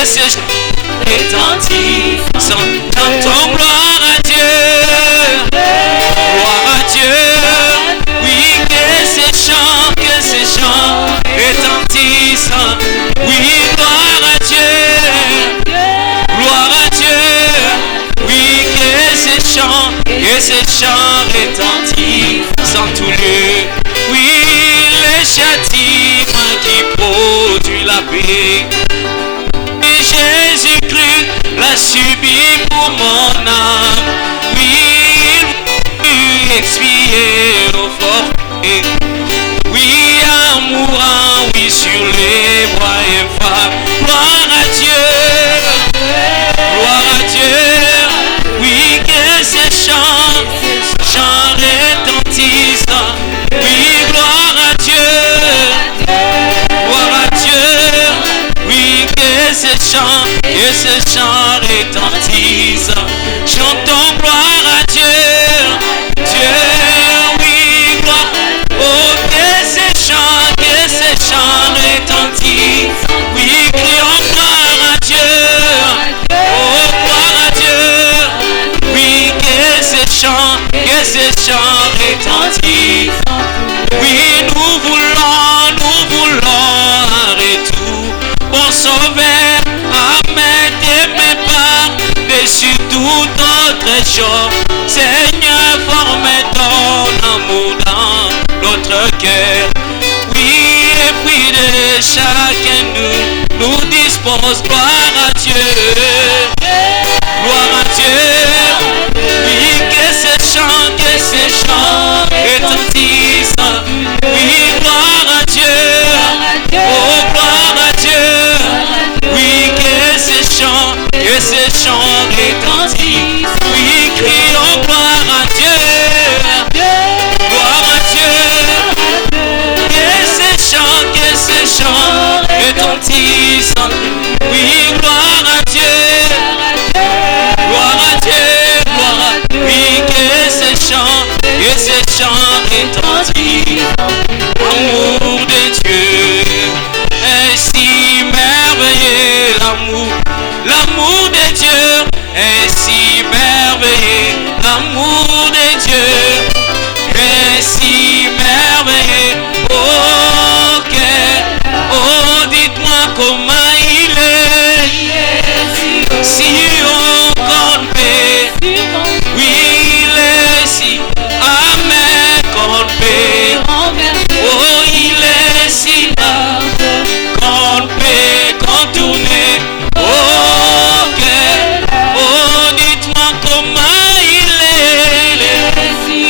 que ce chant retentissant. Chantons gloire à Dieu. Gloire à Dieu. Oui, que ces chants retentissant. Oui, gloire à Dieu. Gloire à Dieu. Oui, que ces chants retentissent en tout lieu. Oui, les châtiments qui produisent la paix. Et Jésus-Christ l'a subi pour mon âme. Oui, il expier au forfait. Oui, en mourant, oui, sur les bois infâmes. Gloire à Dieu. Gloire à Dieu. Oui, que ces chants retentissent. Oui, gloire à Dieu. Gloire à Dieu. Oui, que ces chants retentissent. Chantons gloire à Dieu. Dieu, oui, gloire. Oh, que ces chants retentissent. Oui, crions gloire à Dieu. Oh, gloire à Dieu. Oui, que ces chants retentissent. Oui, nous voulons un retour. Bon sauveur, Amen, et mes parts, dessus tout autre chose. Seigneur, forme ton amour dans notre cœur. Oui, et puis de chacun nous dispose. Gloire à Dieu. Gloire à Dieu. Oui, que ces chants retentissent. Oui, gloire à Dieu. Oh, gloire à Dieu. Oui, que ces chants retentissent. Oui, crions gloire à Dieu. Gloire à Dieu. Que ces chants retentissent. Oui, gloire à Dieu. Gloire à Dieu. Gloire à Dieu. Oui, que ces chants retentissent. Amour de Dieu est si merveilleux. L'amour de Dieu est si merveilleux. L'amour de Dieu est si merveilleux. Oh, dites-moi comment il est. Si on compte, oui, il est si. Amen, compte. Oh, il est si bas qu'on peut contourner. Oh, dites-moi comment il est.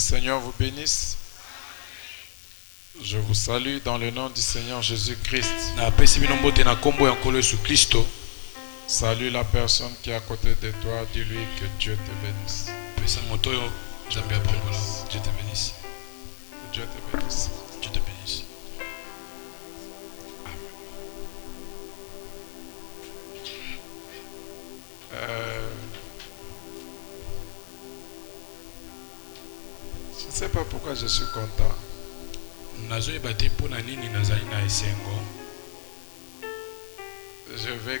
Seigneur vous bénisse. Je vous salue dans le nom du Seigneur Jésus-Christ. Salue la personne qui est à côté de toi. Dis-lui que Dieu te bénisse. Dieu te bénisse. Dieu te bénisse. Dieu te bénisse. Je ne sais pas pourquoi je suis content. Je veux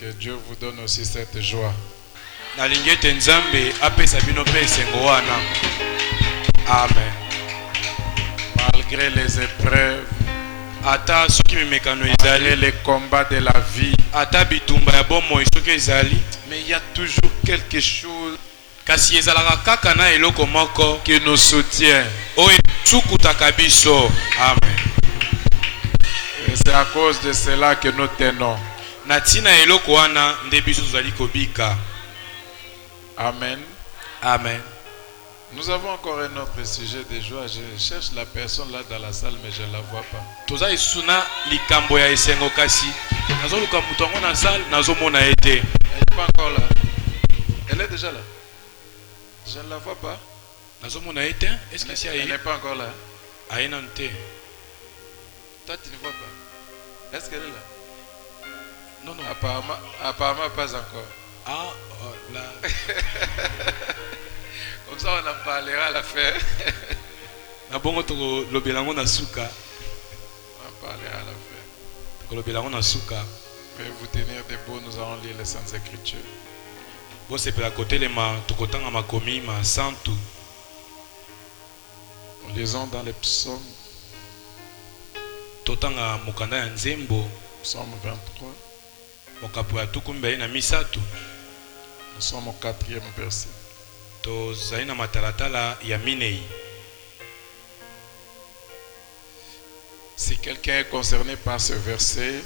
que Dieu vous donne aussi cette joie. Amen. Malgré les épreuves, malgré les combats de la vie, mais il y a toujours quelque chose qui nous soutient. Amen. Et c'est à cause de cela que nous tenons. Amen. Amen. Nous avons encore un autre sujet de joie. Je cherche la personne là dans la salle, mais je ne la vois pas. Elle n'est pas encore là. Elle est déjà là. Je ne la vois pas. Elle n'est pas encore là. Toi, tu ne vois pas. Est-ce qu'elle est là? Non. Apparemment pas encore. Là. Comme ça, on en parlera à la fin. On en parlera à la fin. Veuillez vous tenir debout, nous allons lire les Saintes Écritures. Nous lisons dans les psaumes. Psaume 23. Nous sommes au 4e verset. Si quelqu'un est concerné par ce verset,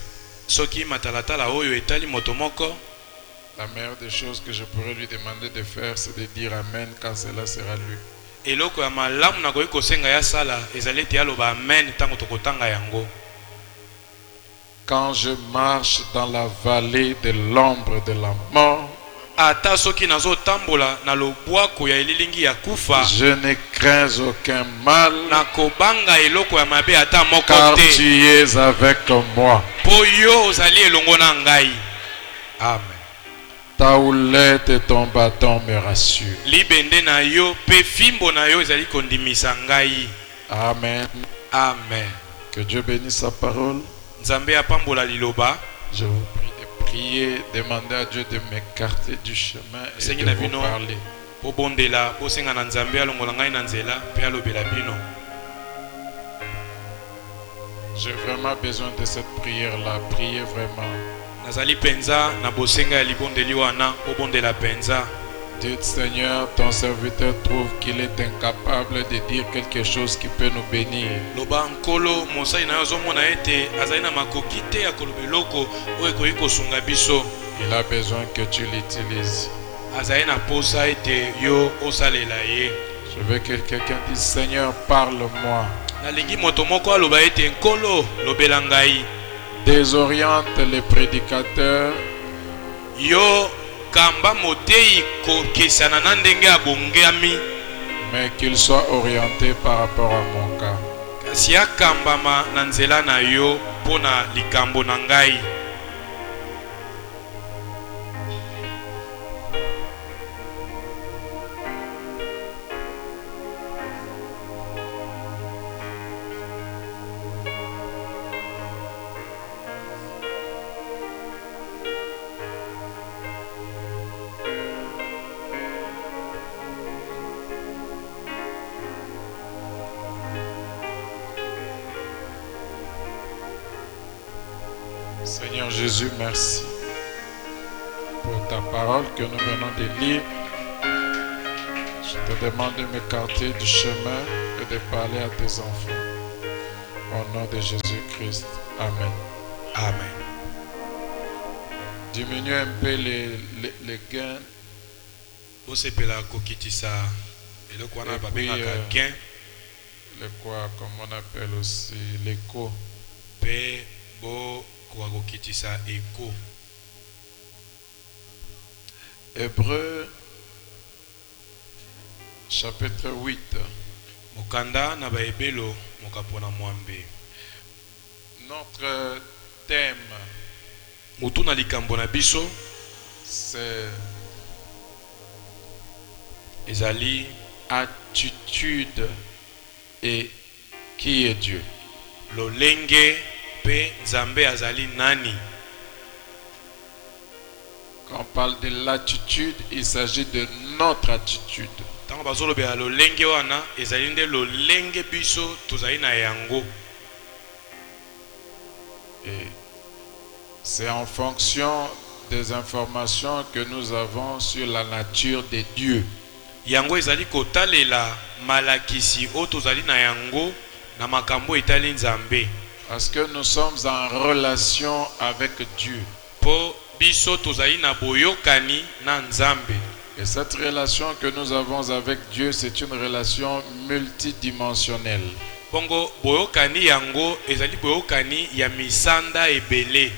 la meilleure des choses que je pourrais lui demander de faire, c'est de dire Amen quand cela sera lu. Quand je marche dans la vallée de l'ombre de la mort, je ne crains aucun mal, car tu es avec moi. Amen. Ta houlette et ton bâton me rassurent. Amen. Amen. Que Dieu bénisse sa parole. Je vous prie de prier, demander à Dieu de m'écarter du chemin et de vous parler. J'ai vraiment besoin de cette prière-là. Priez vraiment. Dites Seigneur, ton serviteur trouve qu'il est incapable de dire quelque chose qui peut nous bénir. Il a besoin que tu l'utilises. Je veux que quelqu'un dise Seigneur, parle-moi. Désoriente les prédicateurs. Mais qu'il soit orienté par rapport à mon cas. Seigneur Jésus, merci pour ta parole que nous venons de lire. Je te demande de m'écarter du chemin et de parler à tes enfants. Au nom de Jésus-Christ. Amen. Amen. Diminue un peu les gains. Et puis, le quoi, comme on appelle aussi l'écho. Hébreux chapitre 8. Notre thème, c'est ezali attitude et qui est Dieu. lolenge pe nzambe azali nani. Quand on parle de l'attitude, il s'agit de notre attitude. Tango bazolobela lolenge wana ezali nde lolenge biso tozali na yango. Et c'est en fonction des informations que nous avons sur la nature de Dieu. Yango ezali kotalela malakisi o tozali na yango na makambo etali nzambe. Parce que nous sommes en relation avec Dieu. Po biso tozali na boyokani na nzambe. Et cette relation que nous avons avec Dieu, c'est une relation multidimensionnelle. Bongo boyokani yango ezali boyokani ya misanda ebele.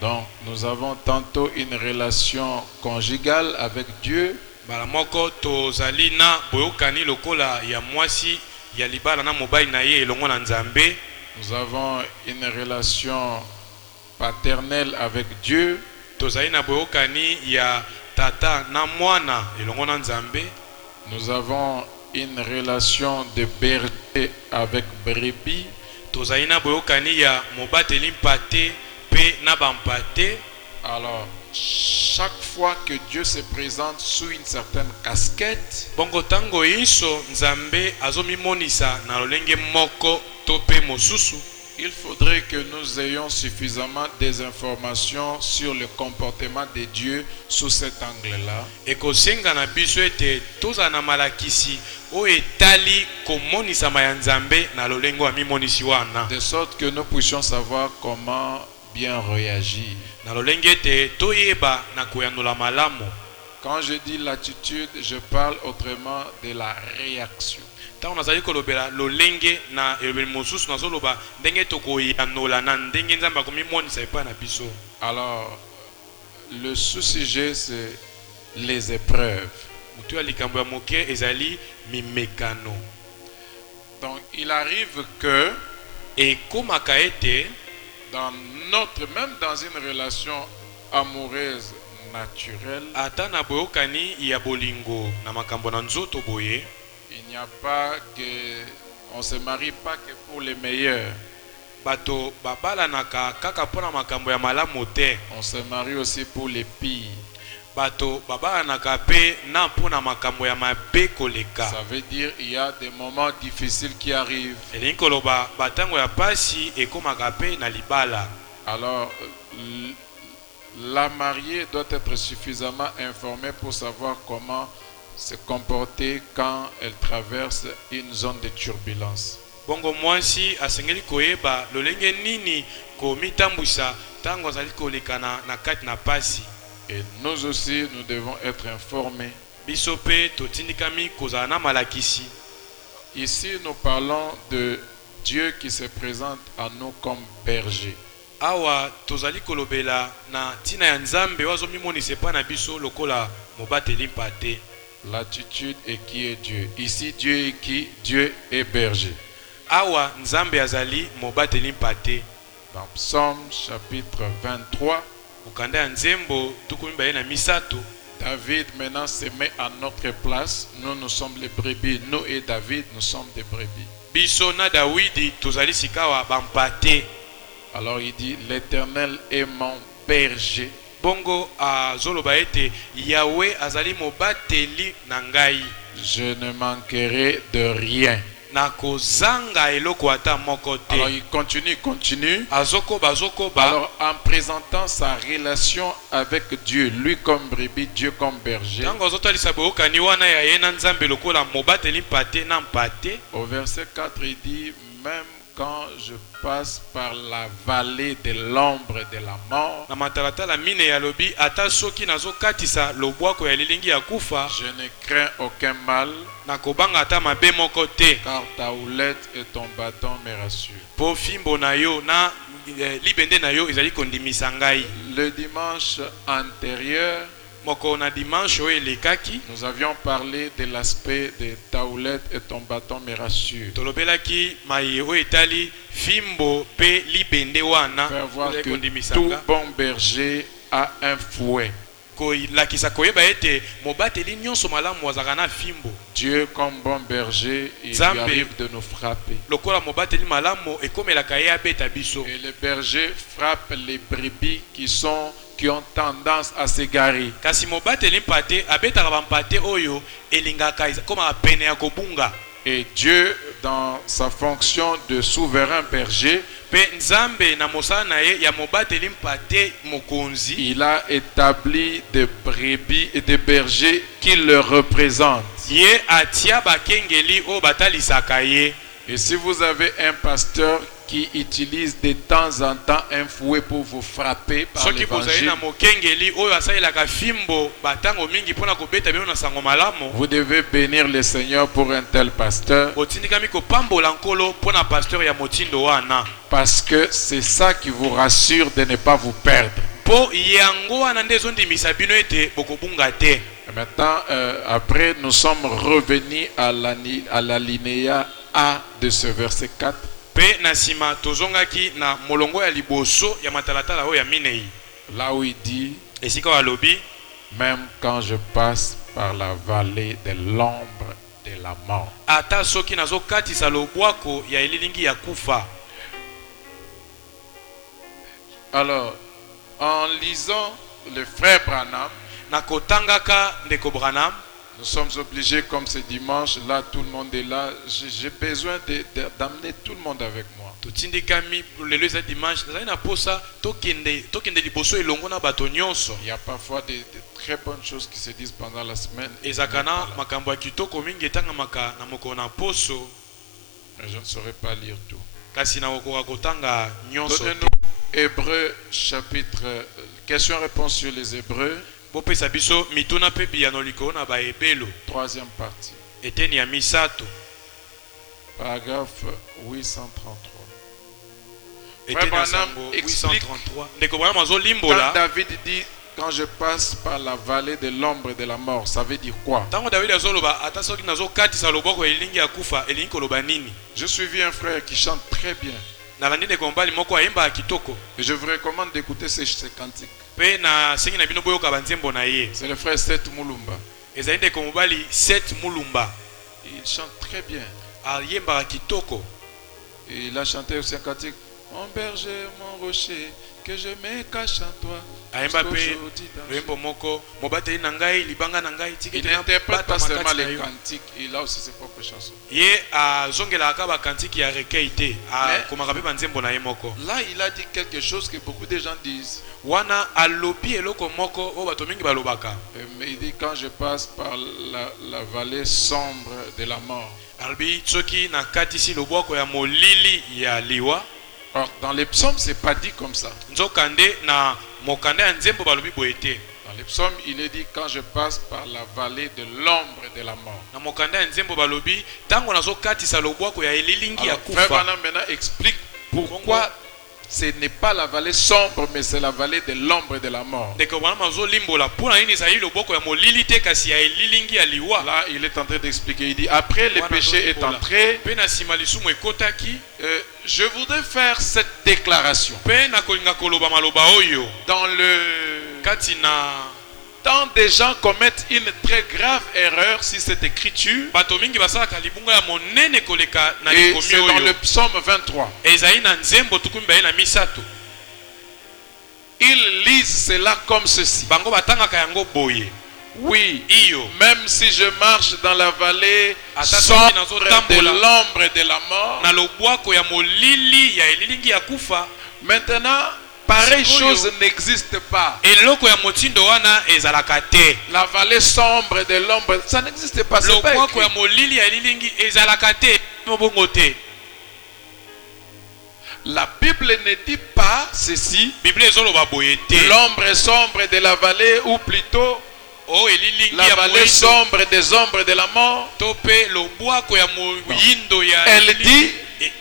Donc nous avons tantôt une relation conjugale avec Dieu. Balamoko tozali na boyokani lokola ya mwasi ya libala na mobali na ye elongo na nzambe. Nous avons une relation paternelle avec Dieu. Tozali na boyokani ya tata na mwana elongo na nzambe. Nous avons une relation de berger avec brebis. Tozali na boyokani ya mobateli mpate pe na bampate. Alors, chaque fois que Dieu se présente sous une certaine casquette, bongo tango iso nzambe azomimonisa na lolenge moko to pe mosusu, il faudrait que nous ayons suffisamment des informations sur le comportement de Dieu sous cet angle-là. Ekosenga na biso ete toza na malakisi o etali komonisa ma ya nzambe na lolengo amimonisi wana, de sorte que nous puissions savoir comment bien réagir. Na lolenge ete toyeba na koyanola malamu. Quand je dis l'attitude, je parle autrement de la réaction. Tango nazali kolobela lolenge na elobeli mosusu nazoloba ndenge tokoyanola na ndenge nzambe akomimonisa epai na biso. Alors, le sous-sujet, c'est les épreuves. Mutu ya likambo ya moke ezali mimekano. Donc, il arrive que ekomaka ete même dans une relation amoureuse naturelle, ata na boyokani ya bolingo na makambo na nzoto boye, il n'y a pas que on se marie pas que pour les meilleurs. Bato babalanaka kaka pona makambo ya malamu te. On se marie aussi pour les pires. Bato babalanaka pe na pona makambo ya mabe koleka. Ça veut dire il y a des moments difficiles qui arrivent. Elingi koloba batango ya pasi ekomaka pe na libala. Alors la mariée doit être suffisamment informée pour savoir comment se comporter quand elle traverse une zone de turbulence. Bongo mwasi asengeli koyeba lolenge nini komitambwisa tango azali koleka na kati na pasi. Et nous aussi, nous devons être informés. Biso pe totindikami kozala na malakisi. Ici, nous parlons de Dieu qui se présente à nous comme berger. Awa tozali kolobela na tina ya nzambe wazomimonisa epai na biso lokola mobateli mpate. L'attitude est qui est Dieu. Ici, Dieu est qui? Dieu est berger. Awa nzambe azali mobateli mpate. Dans Psaume chapitre 23, ukanda ya nzembo tukumi baye na misato, David maintenant se met à notre place. Nous sommes les brebis. Nous et David, nous sommes des brebis. Biso na Dawidi tozali sikawa bampate. Alors il dit, l'Éternel est mon berger. Bongo azoloba ete Yahweh azali mobateli na ngai. Je ne manquerai de rien. Na kozanga eloko ata moko te. Alors il continue. Azokoba. Alors en présentant sa relation avec Dieu, lui comme brebis, Dieu comme berger. Tango azotalisa boyokani wana ya ye na nzambe lokola mobateli mpate na mpate. Au verset 4, il dit, même quand je passe par la vallée de l'ombre de la mort, na matalatala mine ya lobi ata soki nazokatisa lobwako ya lilingi ya kufa je ne crains aucun mal, na kobanga ata mabe moko te car ta houlette et ton bâton me rassurent. po fimbo na yo na libende na yo ezali kondimisa ngai. Le dimanche antérieur, Moko na dimanche oyo elekaki nous avions parlé de l'aspect de ta houlette et ton bâton me rassurent. tolobelaki maye oyo etali fimbo pe libende wana Faire voir ezali que kondimisa tout nga. bon berger a un fouet. Kolakisa koyeba ete mobateli nyonso malamu azalaka na fimbo. Dieu, comme bon berger, il lui Zambe. arrive de nous frapper. Lokola mobateli malamu ekomelaka ye abeta biso. Et le berger frappe les brebis qui ont tendance à s'égarer. Kasi mobateli mpate abetaka bampate oyo elingaka komaka pene ya kobunga. Et Dieu, dans sa fonction de souverain berger, Pe nzambe na mosala na ye ya mobateli mpate mokonzi il a établi des brebis et des bergers qui le représentent. ye atia bakengeli oyo batalisaka ye. Et si vous avez un pasteur qui utilise de temps en temps un fouet pour vous frapper par soki bozali l'évangile, na mokengeli oyo asalelaka fimbo batango mingi mpona kobeta bino na sango malamu vous devez bénir le Seigneur pour un tel pasteur, botindikami kopambola nkolo mpona pasteur ya motindo wana parce que c'est ça qui vous rassure de ne pas vous perdre. mpo yango wana nde ezondimisa bino ete bokobunga te. Et maintenant, après, nous sommes revenus à l'alinéa A de ce verset 4. Pe na nsima tozongaki na molongo ya liboso ya matalatala oyo ya minei Là où il dit, esika oyo alobi même quand je passe par la vallée de l'ombre de la mort. ata soki nazokatisa lobwako ya elilingi ya kufa. Alors, en lisant le frère Branham, na kotangaka ndeko Branham nous sommes obligés, comme ce dimanche, là, tout le monde est là. J'ai besoin d'amener tout le monde avec moi. totindikami lelo eza dimanche nazali na posa tokende liboso elongo na bato nyonso. Il y a parfois de très bonnes choses qui se disent pendant la semaine. ezalaka na makambo ya kitoko mingi etangamaka na mokolo na poso Mais je ne saurais pas lire tout. kasi nakokoka kotanga nyonso te. Donnez-nous Hébreux chapitre, question-réponse sur les Hébreux, bopesa biso mituna mpe biyano likolo na baebelo troisième partie, eteni ya misato paragraphe 833. eteni ya Branham sango explique 833 ndeko Branham Quand azolimbola David dit, quand je passe par la vallée de l'ombre de la mort, ça veut dire quoi? ntango davidi azoloba ata soki nazokatisa loboko ya elingi ya kufa elingi koloba nini. Je suivi un frère qui chante très bien. nalandi ndeko mobali moko ayembaka kitoko Et je vous recommande d'écouter ces cantiques. mpe nasengi na bino boyoka banzembo na ye. C'est le frère Seth Moulumba. ezali ndeko mobali Seth Mulumba Il chante très bien. ayembaka kitoko. Et il a chanté aussi un cantique. Mon berger, mon rocher, que je me cache en toi. ayemba mpe Jusqu'aujourd'hui dans loyembo moko mobateli na ngai libanga na ngai tika Il ete n'interprète nabata pas seulement makati na les yo. cantiques, il a aussi ses propres chansons. ye azongelaka bakantiki ya rekei te akomaka mpe banzembo na ye moko. Là, il a dit quelque chose que beaucoup de gens disent. wana alobi eloko moko oyo bato mingi balobaka. Mais il dit quand je passe par la vallée sombre de la mort. alobi soki nakatisi lobwako ya molili ya liwa. Or, dans les psaumes, c'est pas dit comme ça. nzokande na mokanda ya nzembo balobi boye te. Dans les psaumes, il est dit quand je passe par la vallée de l'ombre de la mort. na mokanda ya nzembo balobi ntango nazokatisa lobwako ya elilingi ya Alors, Frère kufa. Branham maintenant explique pourquoi ce n'est pas la vallée sombre, mais c'est la vallée de l'ombre de la mort. ndeko Branham azolimbola mpona nini ezali lobwako ya molili te kasi ya elilingi ya liwa. Là, il est en train d'expliquer. Il dit après le péché est entré, mpe na nsima lisumu ekotaki je voudrais faire cette déclaration. mpe nakolinga koloba maloba oyo Dans le kati na temps, des gens commettent une très grave erreur sur cette écriture. bato mingi basalaka libunga ya monene koleka na Et likomi c'est dans le oyo psaume 23. ezali na nzembo tuku mibale na misato. Ils lisent cela comme ceci. bango batangaka yango boye. Oui, iyo même si je marche dans la vallée Ata sombre soki nazotambola de l'ombre de la mort, na lobwako ya molili ya elilingi ya kufa. maintenant, pareille Sikoyo. chose n'existe pas. eloko ya motindo wana ezalaka te. La vallée sombre de l'ombre, ça n'existe pas. C'est pas lobwako ya écrit. molili ya elilingi ezalaka te mobongo te. La Bible ne dit pas ceci. Bible ezoloba boye te. L'ombre sombre de la vallée, ou plutôt Oh elilingi la ya vallée moyindo sombre des ombres de la mort. to pe lobwako ya moyindo ya Elle dit,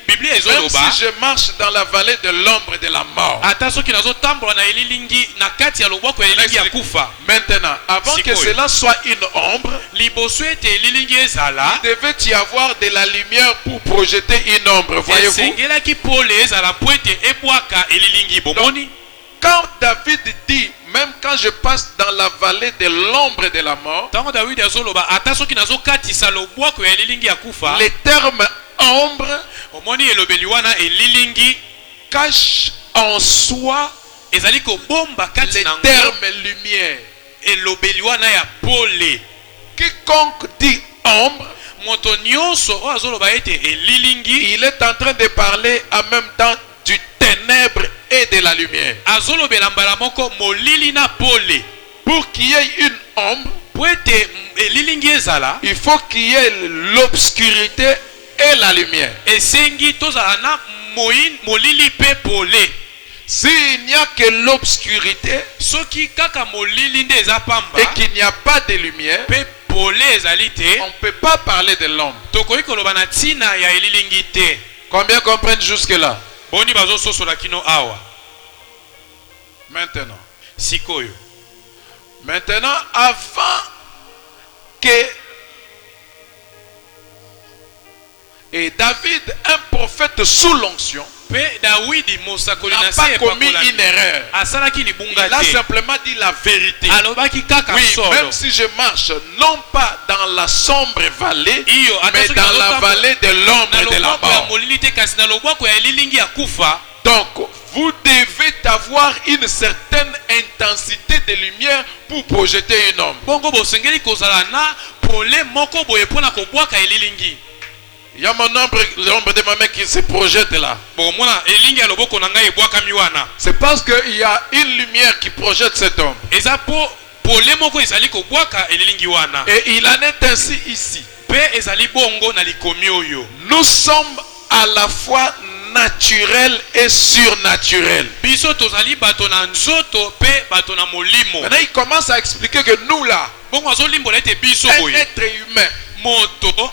Bible même ezoloba si je marche dans la vallée de l'ombre de la mort. ata soki nazotambola na elilingi na kati ya lobwako ya elilingi ya kufa. Maintenant, avant que Sikoyo. cela soit une ombre, Liboso ete elilingi ezala il devait y avoir de la lumière pour projeter une ombre. Voyez-vous? esengelaki pole ezala po ete ebwaka elilingi bomoni. Quand David dit, même quand je passe dans la vallée de l'ombre de la mort, Tango Dawidi azoloba ata soki nazokatisa lobwako ya elilingi ya kufa. le terme ombre Omoni elobeli wana elilingi cache en soi ezali kobomba kati le na ngo terme lumière. elobeli wana ya pole. Quiconque dit ombre, Moto nyonso oyo azoloba ete elilingi il est en train de parler en même temps du ténèbre et de la lumière. azolobela mbala moko molili na pole. Pour qu'il y ait une ombre, Po ete elilingi ezala il faut qu'il y ait l'obscurité et la lumière. esengi tozala na molili pe pole. S'il n'y a que l'obscurité Soki kaka molili nde eza pamba et qu'il n'y a pas de lumière, pe pole ezali te on ne peut pas parler de l'ombre. tokoki koloba na ntina ya elilingi te. Combien comprennent jusque-là? Boni bazososola kino awa. Maintenant. Sikoyo Maintenant, avant que et David, un prophète sous l'onction, pe Dawidi mosakoli n'a na pas se commis epakolami une erreur. asalaki libunga Il a te. simplement dit la vérité. Alobaki kaka Oui, solo. même si je marche non pas dans la sombre vallée, Iyo ata mais soki dans la nazotambola vallée de na l'ombre de la lobwako ya mort. molili te kasi na lobwako ya elilingi ya kufa. Donc, vous devez avoir une certaine intensité de lumière pour projeter une ombre. Bongo bosengeli kozala na pole moko boye mpona kobwaka elilingi. Il y a mon ombre, l'ombre de ma main qui se projette là. Bon mona elilingi ya loboko na ngai ebwakami wana. C'est parce qu'il y a une lumière qui projette cet homme. Eza po pole moko ezali kobwaka elilingi wana. Et il en est ainsi ici. Pe ezali bongo na likomi oyo. Nous sommes à la fois naturels et surnaturels. Biso tozali bato na nzoto pe bato na molimo. Maintenant, il commence à expliquer que nous là, Bongo azolimbola ete biso un boye. être humain Moto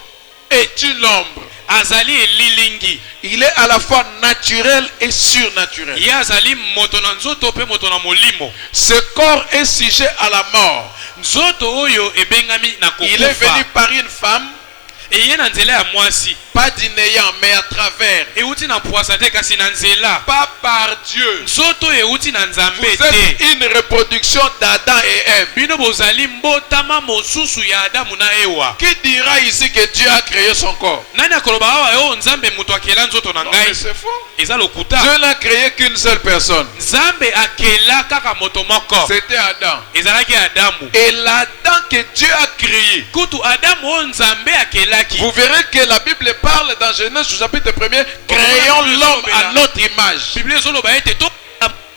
est une ombre. azali elilingi. Il est à la fois naturel et surnaturel. Ye azali moto na nzoto pe moto na molimo. Ce corps est sujet à la mort. Nzoto oyo ebengami na Il est venu kokufa. par une femme, Eye na nzela ya mwasi. pas du néant, mais à travers. Euti na puasa te kasi na nzela. Pas par Dieu. Nzoto euti na nzambe Vous te. êtes une reproduction d'Adam et Ève. Bino bozali mbotama mosusu ya Adamu na Ewa. Qui dira ici que Dieu a créé son corps? Nani akoloba awa yo nzambe mutu akela nzoto na Non, mais ngai. c'est faux. Eza lokuta. Dieu n'a créé qu'une seule personne. Nzambe akela kaka moto moko. C'était Adam. Ezalaki Adamu. Et l'Adam que Dieu a créé, Kutu Adamu o nzambe akelaki. vous verrez que la Bible parle dans Genèse chapitre 1er, créons l'homme à notre image. Bible ezoloba ete to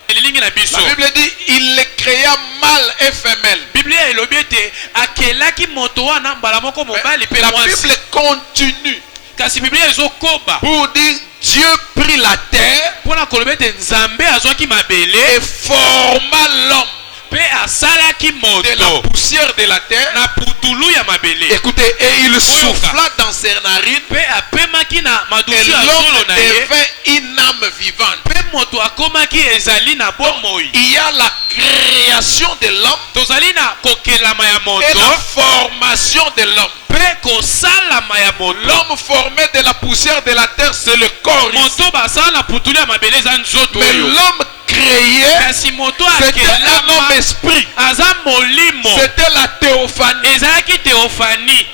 elilingi na biso. La Bible dit, il les créa mâle et femelle. Biblia elobi ete akelaki moto wana mbala moko mobali pe La mwasi. Bible continue Kasi Biblia ezokoba pour dire, Dieu prit la terre mpona koloba ete nzambe azwaki mabele et forma l'homme pe asalaki de la moto poussière de la terre. na putulu ya mabele. Écoutez, et il souffla dans ses narines Pe apemaki na et madusu ya zolo l'homme na ye. devint une âme vivante. Pe moto akomaki ezali na bomoi. Il y a la création de l'homme Tozali na kokelama ya et la moto formation de l'homme. pe kosalama ya moto. L'homme formé de la poussière de la terre, c'est le corps ici. Moto basala na putulu ya mabele eza nzoto Mais oyo. l'homme créé, Kasi moto c'était un homme akelama esprit. aza molimo. C'était la théophanie. Ezalaki teofani.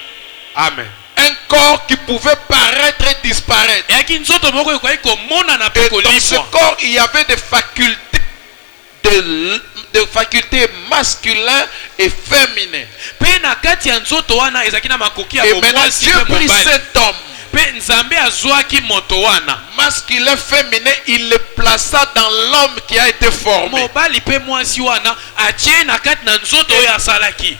Amen. Un corps qui pouvait paraître et disparaître. Eyaki nzoto moko ekoki komonana pe Et dans ce kolimwa. corps, il y avait des facultés de facultés masculines et féminines. Pe na kati ya nzoto wana ezalaki na makoki ya Et maintenant, bomwasi Dieu pe prit mobali. cet homme masculin, féminin, il le plaça dans l'homme qui a été formé.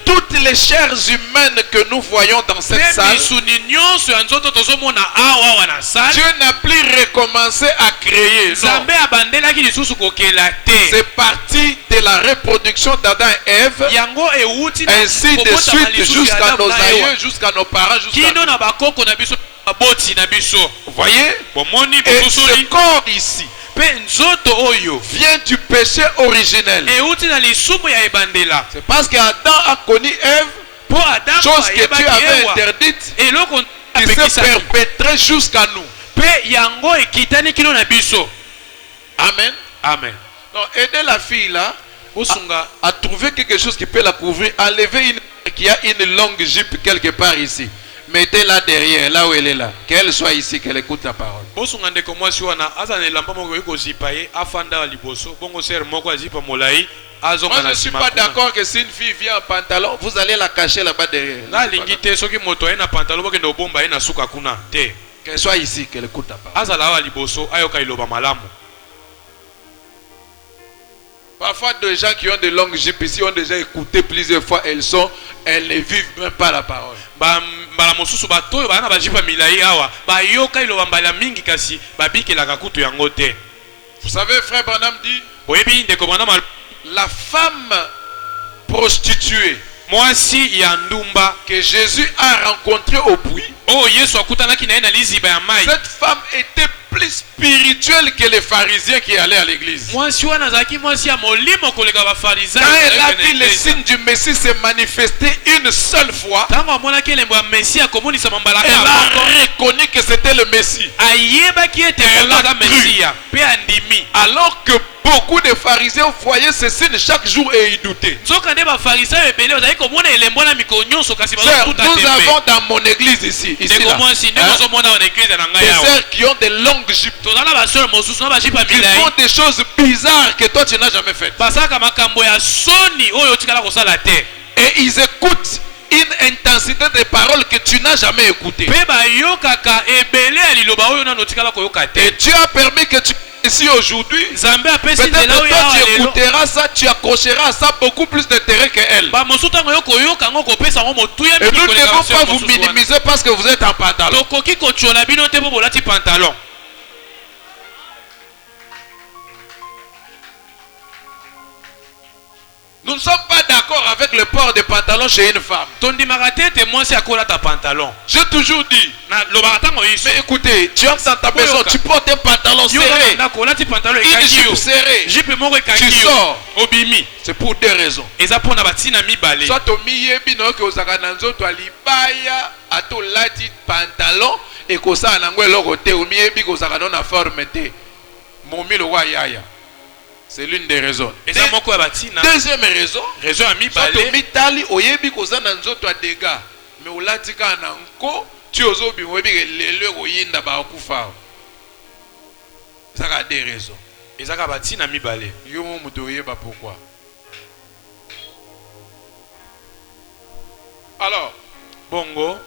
Toutes les chairs humaines que nous voyons dans cette salle, Dieu n'a plus recommencé à créer. C'est parti de la reproduction d'Adam et Ève, ainsi de suite jusqu'à nos aïeux, jusqu'à nos parents, jusqu'à nous. Vous voyez? Et ce corps ici vient du péché originel. C'est parce qu'Adam a connu Ève, chose que Dieu avait interdite, qui s'est perpétrée jusqu'à nous. Amen. Amen. Donc, aidez la fille là à trouver quelque chose qui peut la couvrir. Enlevez une qui a une longue jupe quelque part ici. Mettez-la derrière, là où elle est là. Qu'elle soit ici, qu'elle écoute la parole. Moi, je ne suis pas d'accord que si une fille vient en pantalon, vous allez la cacher là-bas derrière. Qu'elle soit ici, qu'elle écoute la parole. Parfois, des gens qui ont de longues jupes ici ont déjà écouté plusieurs fois, elles ne vivent même pas la parole. Vous savez, frère Branham dit, la femme prostituée que Jésus a rencontrée au puits, cette femme était plus spirituelle que les pharisiens qui allaient à l'église. Quand elle a vu les signes du Messie se manifester une seule fois, elle a reconnu que c'était le Messie. Elle a cru. Alors que beaucoup de pharisiens voyaient ces signes chaque jour et ils doutaient. Sœur, nous avons dans mon église ici là, des sœurs qui ont des longues jupes, qui font des choses bizarres que toi tu n'as jamais faites. Et ils écoutent une intensité de paroles que tu n'as jamais écoutées. Et Dieu a permis que tu ici aujourd'hui, peut-être toi tu écouteras ça, tu accrocheras à ça beaucoup plus d'intérêt qu'elle. Et nous ne devons pas vous minimiser parce que vous êtes en pantalon. Nous ne sommes pas d'accord avec le port de pantalon chez une femme. J'ai toujours dit, mais écoutez, tu entres dans ta maison, tu portes un pantalon serré, une jupe serrée, tu sors. C'est pour deux raisons. Soit au milieu, pantalon et que ça a une forme. C'est l'une des raisons. Deuxième raison, mais tu as des raisons. Pourquoi? Alors, bongo,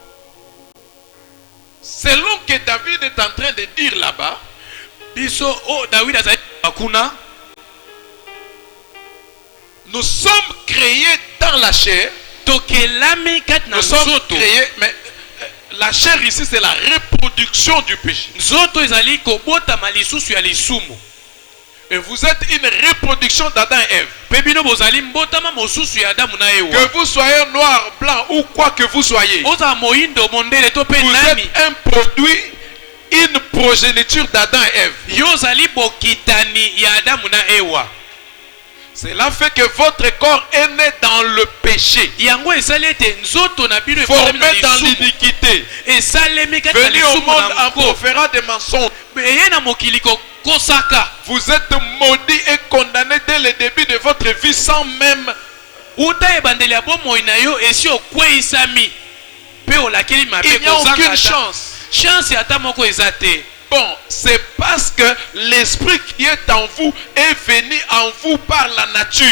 selon que David est en train de dire là-bas, nous sommes créés dans la chair. Nous sommes créés, mais la chair ici c'est la reproduction du péché. Et vous êtes une reproduction d'Adam et Ève. Que vous soyez noir, blanc ou quoi que vous soyez, vous êtes un produit, une progéniture d'Adam et Ève. Cela fait que votre corps est né dans le péché, formé dans l'iniquité, venu au monde en proférant des mensonges. Vous êtes maudit et condamné dès le début de votre vie sans même il n'y a aucune chance. Bon, c'est parce que l'esprit qui est en vous est venu en vous par la nature.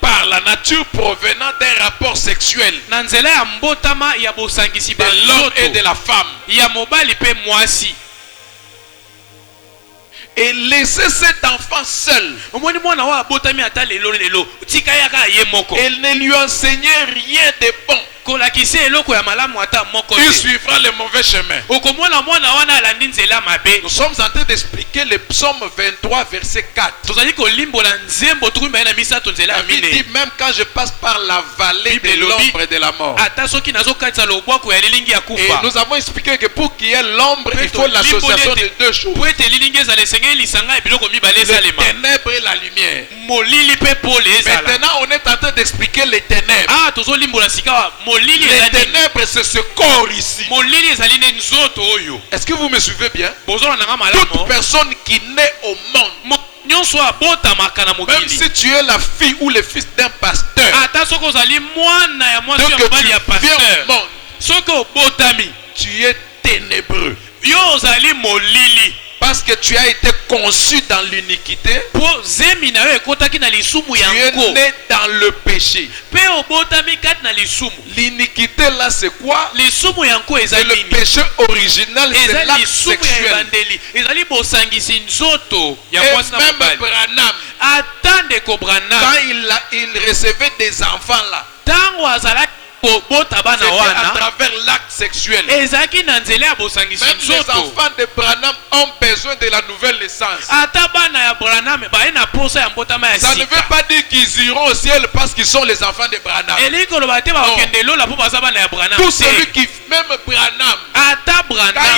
Par par la nature provenant d'un rapport sexuel de l'homme et de la femme. Et laisser cet enfant seul. Elle ne lui enseignait rien de bon. Il suivra le mauvais chemin. Nous sommes en train d'expliquer le psaume 23 verset 4. Il dit même quand je passe par la vallée de l'ombre et de la mort. Et nous avons expliqué que pour qu'il y ait l'ombre, il faut l'association de deux choses. Les ténèbres et la lumière. Maintenant on est en train d'expliquer les ténèbres. Les ténèbres, c'est ce corps ici. Est-ce que vous me suivez bien? Toute personne qui naît au monde, même si tu es la fille ou le fils d'un pasteur, donc tu viens au monde, tu es ténébreux. Parce que tu as été conçu dans l'iniquité, tu es né dans le péché. L'iniquité là c'est quoi? C'est le péché original, c'est l'acte sexuel. Et même Branham, quand il recevait des enfants là, c'était à travers l'acte sexuel. Même les enfants de Branham ont besoin de la nouvelle naissance. Ça ne veut pas dire qu'ils iront au ciel parce qu'ils sont les enfants de Branham. Tout celui qui, même Branham, quand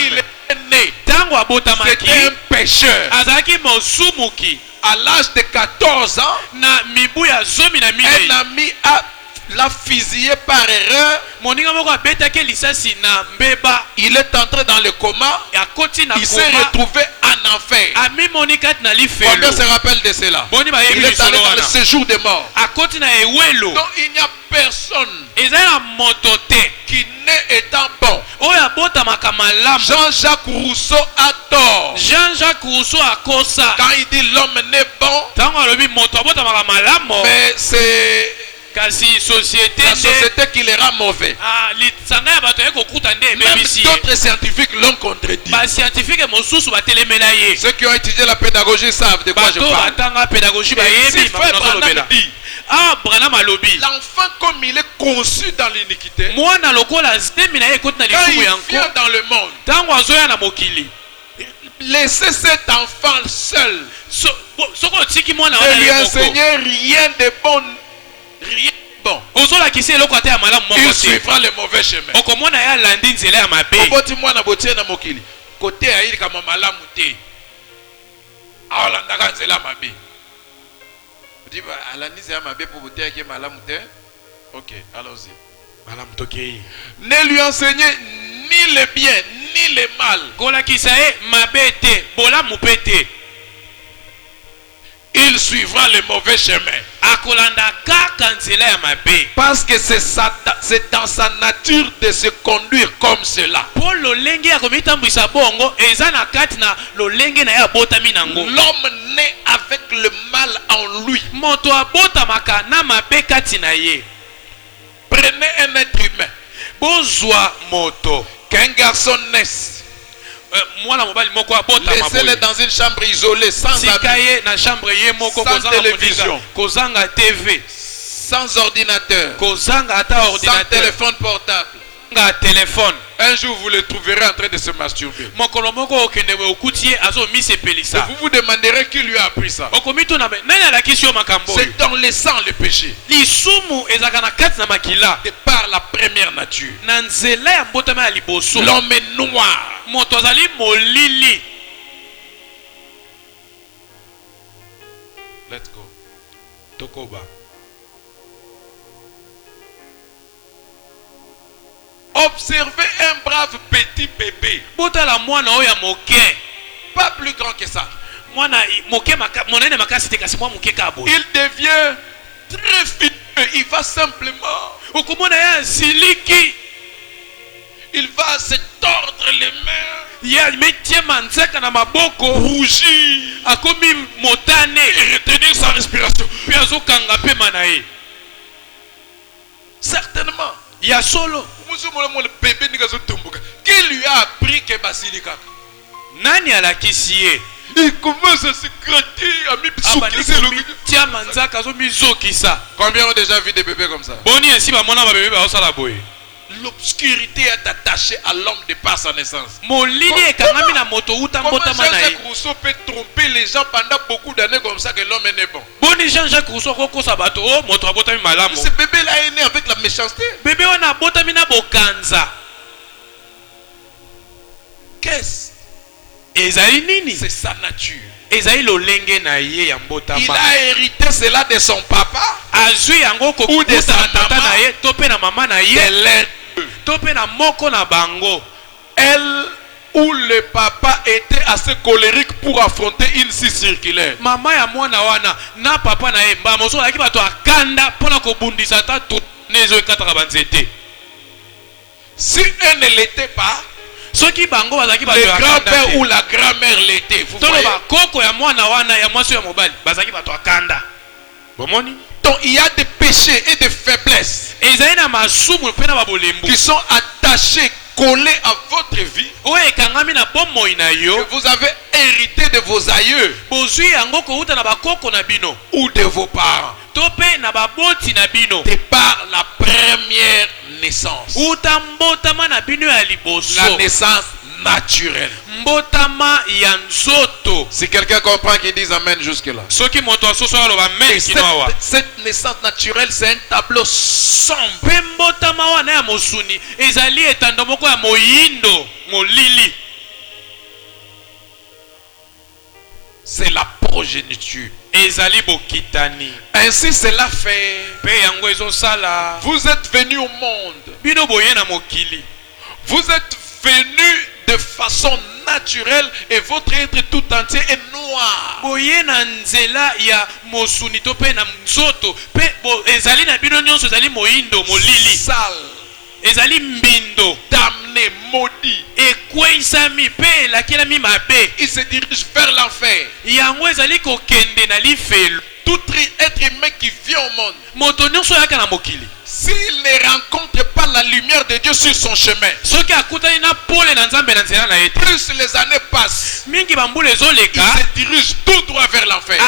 il est né, c'était un pécheur. À l'âge de 14 ans, un ami l'a fusillé par erreur. Il est entré dans le coma. Il s'est retrouvé en enfer. Combien se rappelle de cela? Il est allé dans le séjour des morts. Donc il n'y a personne qui naît étant bon. Jean-Jacques Rousseau a tort. Quand il dit l'homme n'est bon, mais c'est la société qui les rend mauvais. Même d'autres scientifiques l'ont contredit. Ceux qui ont étudié la pédagogie savent de quoi je parle. Si frère Branham dit, l'enfant comme il est conçu dans l'iniquité, quand il vient dans le monde, laissez cet enfant seul, ne lui enseignez rien de bon. Rien bon. Il suivra le mauvais chemin. Ok, allons-y. Ne lui enseignez ni le bien ni le mal. Il suivra le mauvais chemin. Parce que c'est dans sa nature de se conduire comme cela. L'homme naît avec le mal en lui. Prenez un être humain. Qu'un garçon naisse. Laissez-le dans une chambre isolée, sans habit, sans télévision, sans ordinateur, sans téléphone portable. Un jour vous le trouverez en train de se masturber. Et vous vous demanderez qui lui a appris ça. C'est dans le sang le péché. De par la première nature. L'homme est noir. Let's go. Tokoba. Observez un brave petit bébé. Pas plus grand que ça. Il devient très fineux. Il va simplement. Il va se tordre les mains. Rougir. Et retenir sa respiration. Certainement. Ya solo. Qui lui a appris que Basilika? Nani alakisi ye? Il commence à se gratter, à Combien ont déjà vu des bébés comme ça? L'obscurité est attachée à l'homme de par sa naissance. Comment Jean-Jacques Rousseau peut tromper les gens pendant beaucoup d'années comme ça que l'homme est né bon? Ce bébé-là est né avec la méchanceté. Qu'est-ce? C'est sa nature. Il a hérité cela de son papa ou de sa maman, de l'air. Elle ou le papa était assez colérique pour affronter une scie circulaire. Si elle ne l'était pas, le grand-père ou la grand-mère l'était. Vous voyez? Donc il y a des péchés et des faiblesses qui sont attachés, collés à votre vie, que vous avez hérité de vos aïeux ou de vos parents, de par la première naissance, la naissance naturelle. Si quelqu'un comprend qu'il dise amen jusque là. Cette naissance naturelle, c'est un tableau sombre. C'est la progéniture. Ainsi cela fait. Vous êtes venus au monde. Vous êtes venus de façon naturelle et votre être tout entier est noir. Sale, damné, maudit. Il se dirige vers l'enfer. Tout être humain qui vient au monde, s'il ne rencontre pas la lumière de Dieu sur son chemin, plus les années passent, il se dirige tout droit vers l'enfer.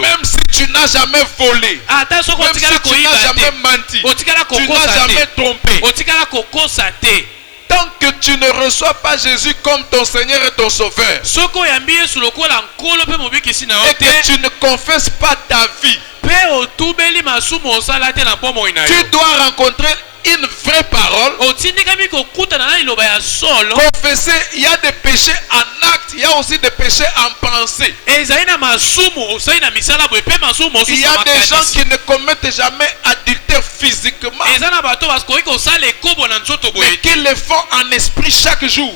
Même si tu n'as jamais volé, même si tu n'as jamais menti, tu n'as jamais trompé, tant que tu ne reçois pas Jésus comme ton Seigneur et ton Sauveur, et que tu ne confesses pas ta vie, tu dois rencontrer une vraie parole. Confesser, il y a des péchés en acte, il y a aussi des péchés en pensée. Il y a des gens qui ne commettent jamais adultère physiquement, mais qui le font en esprit chaque jour.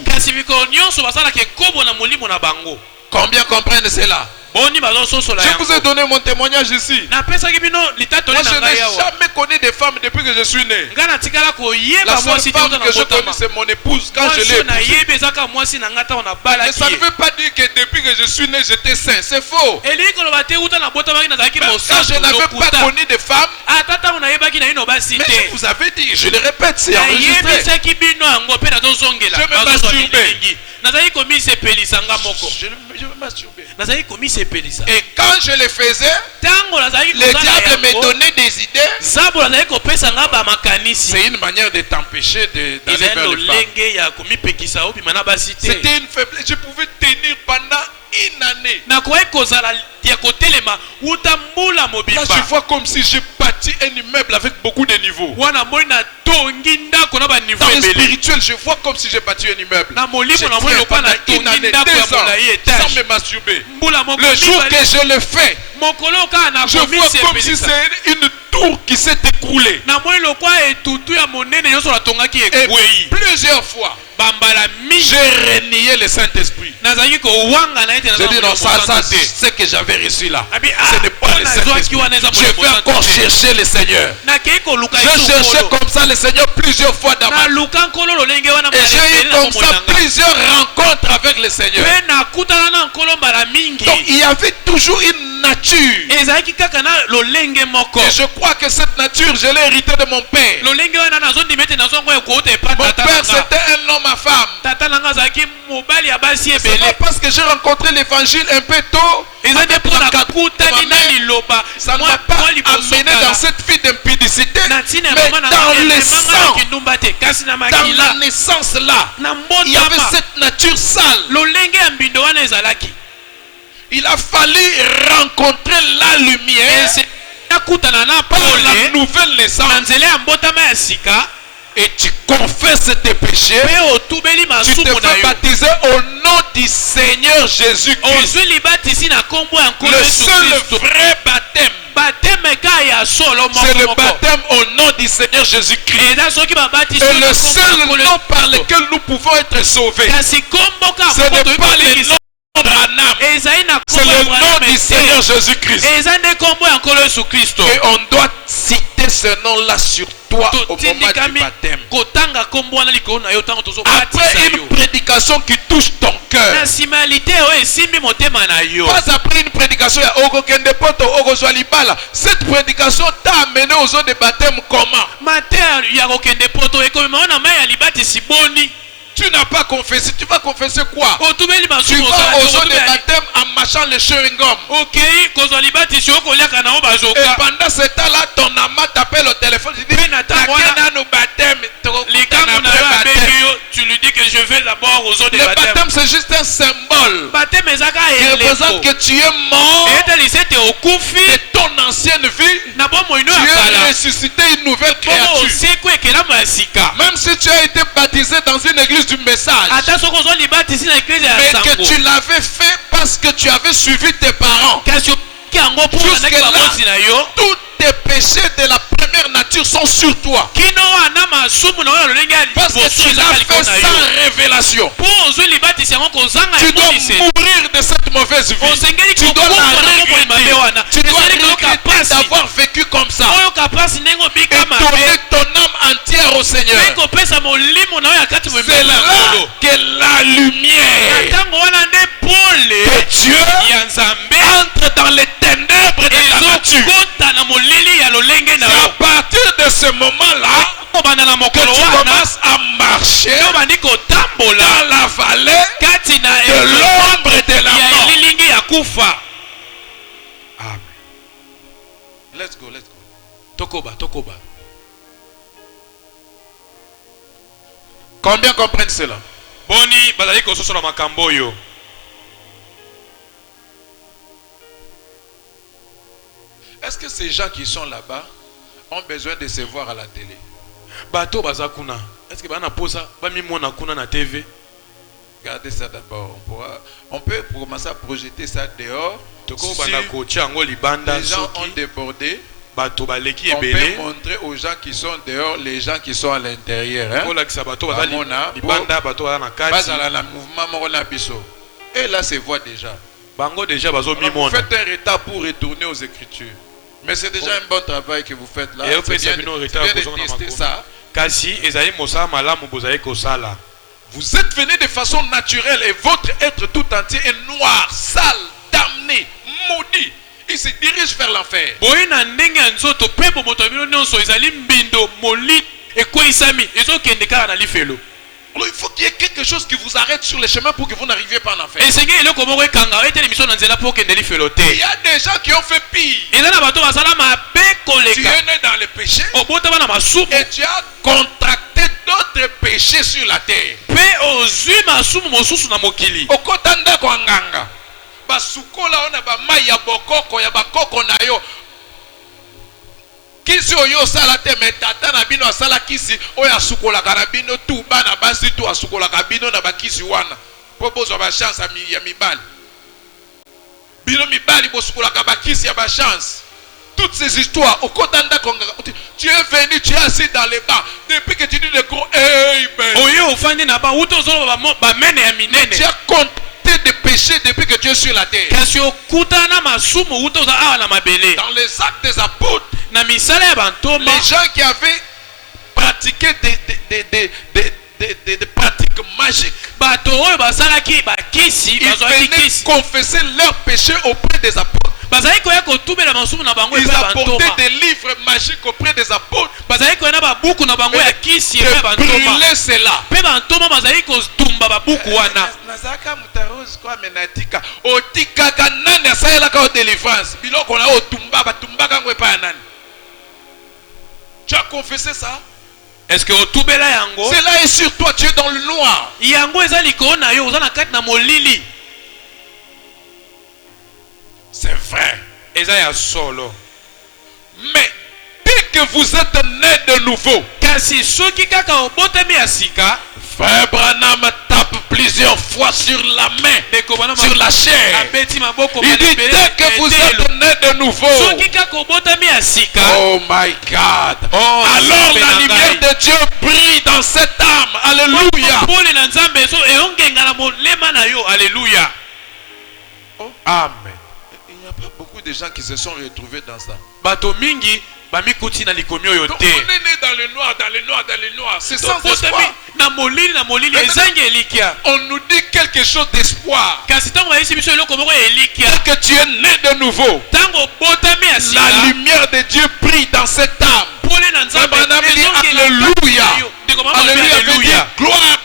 Combien comprennent cela? Je vous ai donné mon témoignage ici. Moi, je n'ai jamais connu de femmes depuis que je suis né. La seule femme que je connais, c'est mon épouse quand je l'ai épousée. Mais ça ne veut pas dire que depuis que je suis né, j'étais saint. C'est faux. Quand je n'avais pas connu de femme, mais je vous avais dit, je le répète, c'est enregistré. Je me masturbais. Je me masturbais. Et quand je le faisais, le diable me donnait des idées. C'est une manière de t'empêcher d'aller vers les femmes. C'était une faiblesse. Je pouvais tenir pendant une année. Là, je vois comme si j'ai bâti un immeuble avec beaucoup de niveaux. Dans le spirituel, je vois comme si j'ai bâti un immeuble. J'ai fait pendant une année, 2 ans, sans me masturber. Le jour que je le fais, je vois comme si c'est une tour qui s'est écroulée. Et plusieurs fois, j'ai renié le Saint-Esprit. J'ai dit non, ça c'est ce que j'avais reçu là. Ce n'est pas le Saint-Esprit. Je vais encore chercher le Seigneur. Je cherchais comme ça le Seigneur plusieurs fois dans ma vie. Et j'ai eu comme ça plusieurs rencontres avec le Seigneur. Donc il y avait toujours une nature. Et je crois que cette nature, je l'ai héritée de mon père. Mon père, c'était un homme à femme. C'est pas parce que j'ai rencontré l'évangile un peu tôt. Ça ne m'a pas amené dans cette vie d'impudicité, mais dans le sang, dans la naissance là, il y avait cette nature sale. Il a fallu rencontrer la lumière par la nouvelle naissance. Et tu confesses tes péchés, tu te fais baptiser au nom du Seigneur Jésus-Christ. Le seul vrai baptême, c'est le baptême au nom du Seigneur Jésus-Christ. Et le seul nom par lequel nous pouvons être sauvés, ce n'est pas le nom d'Anam, c'est le nom du Seigneur Jésus-Christ. Et on doit citer ce nom-là sur toi au moment du baptême. Après une prédication qui touche ton cœur, pas après une prédication, cette prédication t'a amené aux zones de baptême comment? Tu n'as pas confessé, tu vas confesser quoi? Tu vas aux zones de baptême en marchant le chewing-gum. Et pendant ce temps-là, ton amant t'appelle au téléphone, tu dis, tu lui dis que je vais d'abord aux zones de baptême. Le baptême, c'est juste un symbole qui représente que tu es mort de ton ancienne vie. Tu es ressuscité une nouvelle créature. Même si tu as été baptisé dans une église du message, mais que tu l'avais fait parce que tu avais suivi tes parents, jusque-là, tous tes péchés de la première nature sont sur toi, parce que tu l'as fait sans révélation. Tu dois mourir de cette mauvaise vie. Tu dois la regretter. Tu dois regretter d'avoir vécu comme ça et donner ton âme entière au Seigneur. C'est là que la lumière de Dieu entre dans les ténèbres de ta nature. C'est à partir de ce moment-là que tu commences à marcher dans la vallée de l'ombre de la mort. Amen. Let's go. Tokoba. Combien comprennent cela? Est-ce que ces gens qui sont là-bas ont besoin de se voir à la télé? Est-ce que bana posa ba mi mona kuna na TV? Regardez ça d'abord. On peut commencer à projeter ça dehors. Les gens ont débordé. On peut montrer aux gens qui sont dehors les gens qui sont à l'intérieur. Et là, se voit déjà. Vous faites un retard pour retourner aux Écritures. Mais c'est déjà un bon travail que vous faites là. C'est bien de tester ça. Vous êtes venus de façon naturelle et votre être tout entier est noir, sale, damné, maudit. Il se dirige vers l'enfer. Alors il faut qu'il y ait quelque chose qui vous arrête sur le chemin pour que vous n'arriviez pas en enfer. Il y a des gens qui ont fait pire. Tu es né dans le péché et tu as contracté d'autres péchés sur la terre. Okotanda kwa nganga. Basukola ona ba mai ya bokoko ya bakoko na yo. Kisi oyo sala te metata na bino asala kisi oyo asukola karabino tu bana basi tu asukola kabino na bakisi wana. Po bozo ba chance ya mibali. Bino mibali bosukola ka bakisi ya ba chance. Toutes ces histoires, au Kotanda Konga, tu es venu, tu es assis dans les bas. Depuis que tu dis le gros Amen. Tu as compté des péchés depuis que tu es sur la terre. Dans les actes des apôtres, les gens qui avaient pratiqué des pratiques magiques, bato oyo basalaki bakisi Ils bazwaki venaient kisi confesser leurs péchés auprès des apôtres. bazalaki koya kotubela masumu na bango Ils epai ya apportaient bantoma des livres magiques auprès des apôtres. bazalaki koya na babuku na bango ya kisi epai ya De bantoma brûler cela. mpe bantoma bazalaki kotumba babuku wana Nazaka mutarozi kwa menatika. Otikaka nani asalelaka o délivrance. Biloko na otumba batumbaka ngwe pa nani. Tu as confessé ça? est-ce que otubela yango Cela est sur toi, tu es dans le noir. yango eza likolo na yo oza na kati na molili C'est vrai. eza ya solo Mais dès que vous êtes né de nouveau, kasi soki kaka obotami ya sika Frère Branham tape plusieurs fois sur la main, sur la chair. abeti maboko Il dit dès que vous êtes né de nouveau. soki kaka obotami ya sika Oh my God. Oh, Alors Nzambe la na lumière ngai. de Dieu brille dans cette âme. Alléluia. pole na nzambe so eongenga na molema na yo alleluya Oh, amen. Il n'y a pas beaucoup de gens qui se sont retrouvés dans ça. bato mingi bamikuti na likomi oyo Donc te on est né dans le noir, dans le noir, dans le noir. C'est sans tobotami espoir. na molili ezangi elikia On nous dit quelque chose d'espoir. kasi ntango bayisi biso eloko moko ya elikia Dès que tu es né de nouveau, ntango obotami ya la sika lumière de Dieu brille dans cette âme. pole na nzambe Abraham dit ezongela Alléluia. kati na yo. Ndeko mama alobi Alléluia veut Alléluia. dire gloire.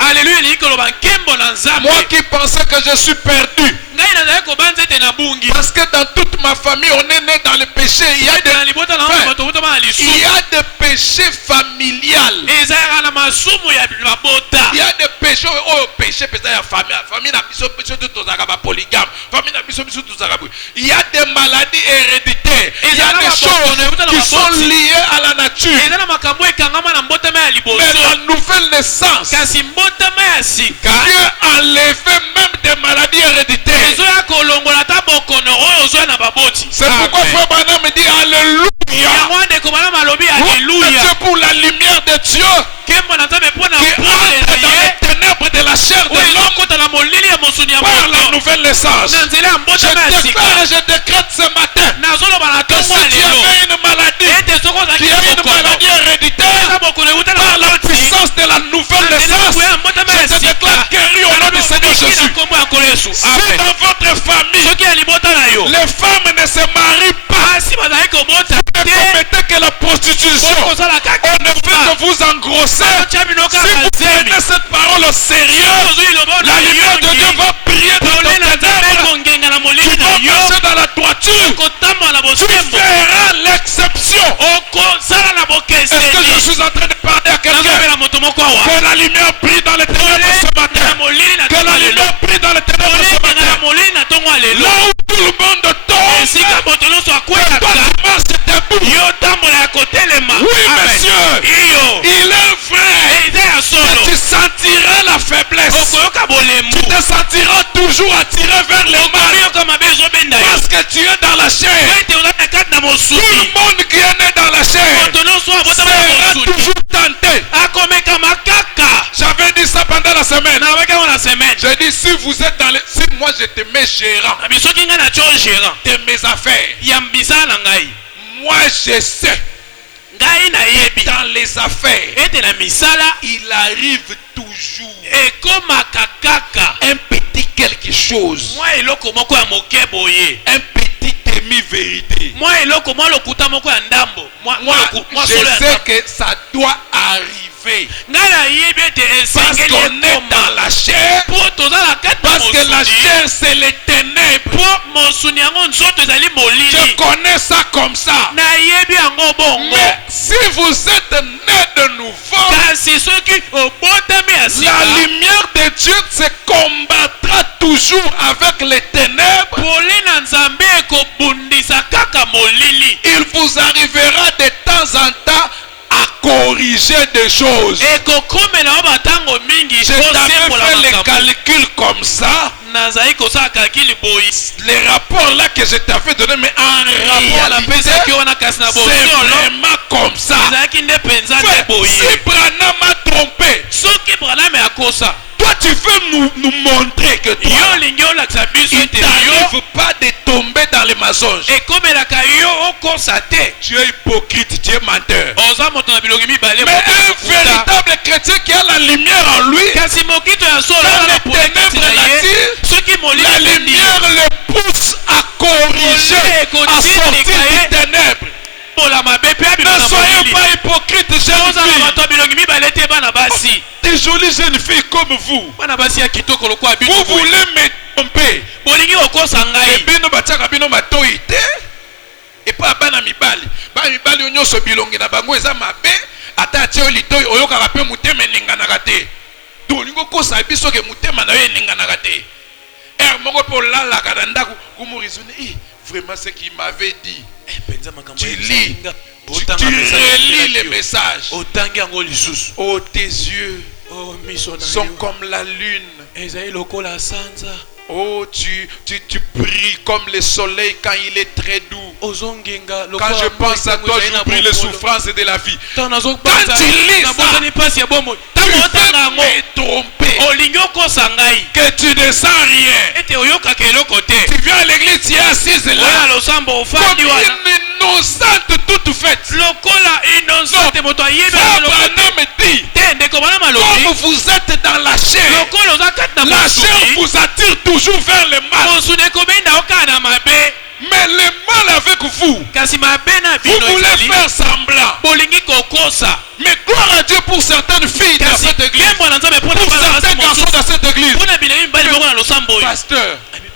Alléluia elingi koloba nkembo na nzambe Moi qui pensais que je suis perdu. ngai nazalaki kobanza ete na bungi Parce que dans toute ma famille, on est né dans le péché. Il y a ete na libota na Frère, ngo bato obotama na il y lisumu a des péchés familiales. ezalaka na masumu ya mabota Il y a des péchés. Oh, péché, péché, la famille. Famille n'a biso, biso, tout aux polygame. Famille n'a biso, biso, tout aux. Il y a des maladies héréditaires. Il y a des choses qui sont liées à la nature. eza na makambo ekangama na mbotama ya Mais liboso la nouvelle naissance, kasi mbotama ya sika Dieu a enlevé même des maladies héréditaires. ezoya kolongola ata bokono oyo ozoya na baboti C'est pourquoi Frère Branham me dit Alléluia. yango ndeko bana malobi Dieu alleluya pour la lumière de Dieu nkembo na nzambe mpo na qui pole entre na dans ye les ténèbres de la chair de oyo l'homme ezokota na molili ya mosuni ya par la moto nouvelle naissance. na nzela ya Je mbotama ya sika déclare et je décrète ce matin nazoloba na que ntongo si ya tu lelo avais une maladie, ete soki ozalaki qui na est une bokono maladie héréditaire, eza bokono euta na par la baboti puissance de la nouvelle naissance, je te déclare guéri au nom du Seigneur Jésus. na nkombo ya nkolo yesu Si amen dans votre famille, soki ya libota na yo les femmes ne se marient pas, asi bazalaki kobota ne te commettez que la prostitution. kozala kaka On ne fait que vous engrosser. otya bino Si kaka vous zemi prenez cette parole au sérieux, ozwi lobo la na lumière de Dieu yongi va briller dans pole na ton nzambe ténèbre. kongenga na Tu molili na vas yo passer dans la droiture. kotambola na Tu bosembo feras l'exception. okosala na Est-ce que je bokeseni suis en train de parler à quelqu'un? nazobela moto moko awa Que la lumière brille dans les ténèbres ce na matin. molili na Que ntongo la ya lelo lumière brille dans les ténèbres ce olenga na matin. molili na ntongo ya lelo Là où tout le monde tombe, esika moto nyonso toi akweyaka tu marches debout. yo tambola ya kotelema Oui, Amen. monsieur. iyo Il est vrai. eza ya Que solo tu sentiras la faiblesse. okoyoka bolembu Tu te sentiras toujours attiré vers le mal. okoyoka mabe ezobenda yo Parce que tu es dans la chair. ete oza na kati na Tout mosuni le monde qui est né dans la chair moto nyonso abotama na sera mosuni toujours tenté. akomekama kaka J'avais dit ça pendant la semaine. nabakama na semaine J'ai dit si vous êtes dans les... Si moi je te mets gérant abi soki ngai natyo gérant de mes affaires, ya mbisala na ngai moi je sais ngai nayebi dans les affaires, ete na misala il arrive toujours ekomaka kaka un petit quelque chose, mwa eloko moko ya moke boye un petit demi-vérité. mwa eloko mwa lokuta moko ya ndambo Moi, mwa je solo ya sais ndambo que ça doit arriver. ngai nayebi ete Parce esengeli qu'on est dans ekoma la chair. mpo toza na kati na Parce que la mosuni chair, c'est les ténèbres. mpo mosuni yango nzoto ezali Je molili connais ça comme ça. nayebi yango bongo Mais si vous êtes né de nouveau, kasi soki obotami ya la sika lumière de Dieu se combattra toujours avec les ténèbres. pole na nzambe ekobundisa kaka molili Il vous arrivera de temps en temps à corriger des choses. ekokomela yo batango mingi Je t'avais kosembola fait les makambo calculs comme ça. nazali kosala kalkili boyi Les rapports là que je t'avais donné, mais en rapport réalité, napesaki wana kasi na c'est bosolo vraiment comme ça. ezalaki nde mpenza te Frère, boye si Branham a trompé, soki braname akosa toi tu veux nous montrer que toi, yo olingi olakisa biso il ete yo t'arrive pas de tomber tomber dans les mensonges. Et comme la caillou on constate. Tu es hypocrite, tu es menteur. On s'en monte dans bilogi mi balé. Mais un véritable chrétien qui a la lumière en lui, Kasi mokito ya solo quand na les pour les ténèbres l'attirent, ceux qui m'ont la lumière le pousse à corriger, à sortir des ténèbres. Ne soyez pas hypocrites, jeunes filles. Des jolies jeunes filles comme vous. Vous voulez me tromper. Et pas bana mibali. Bana mibali onyoso bilongi na bango eza mabe. Ata tie olitoy oyoka ka pe mutema ninganaka te. Dolingo kosa biso ke mutema na yo ninganaka te. Moko po lala ka ndako kumorizone. Vraiment ce qu'il m'avait dit. Tu lis, tu relis les messages. Oh, tes yeux sont comme la lune. Oh, tu brilles comme le soleil quand il est très doux. Quand je pense à toi, j'oublie les souffrances de la vie. Quand tu lis ça, tu veux me tromper. Que tu ne sens rien. Tu viens à l'église, tu es assise là. Comme une innocente toute faite. Abraham dit, comme vous êtes dans la chair, la chair vous attire toujours vers le mal. Mais le mal avec vous, vous voulez faire semblant. Mais gloire à Dieu pour certaines filles dans cette église, pour certains garçons dans cette église.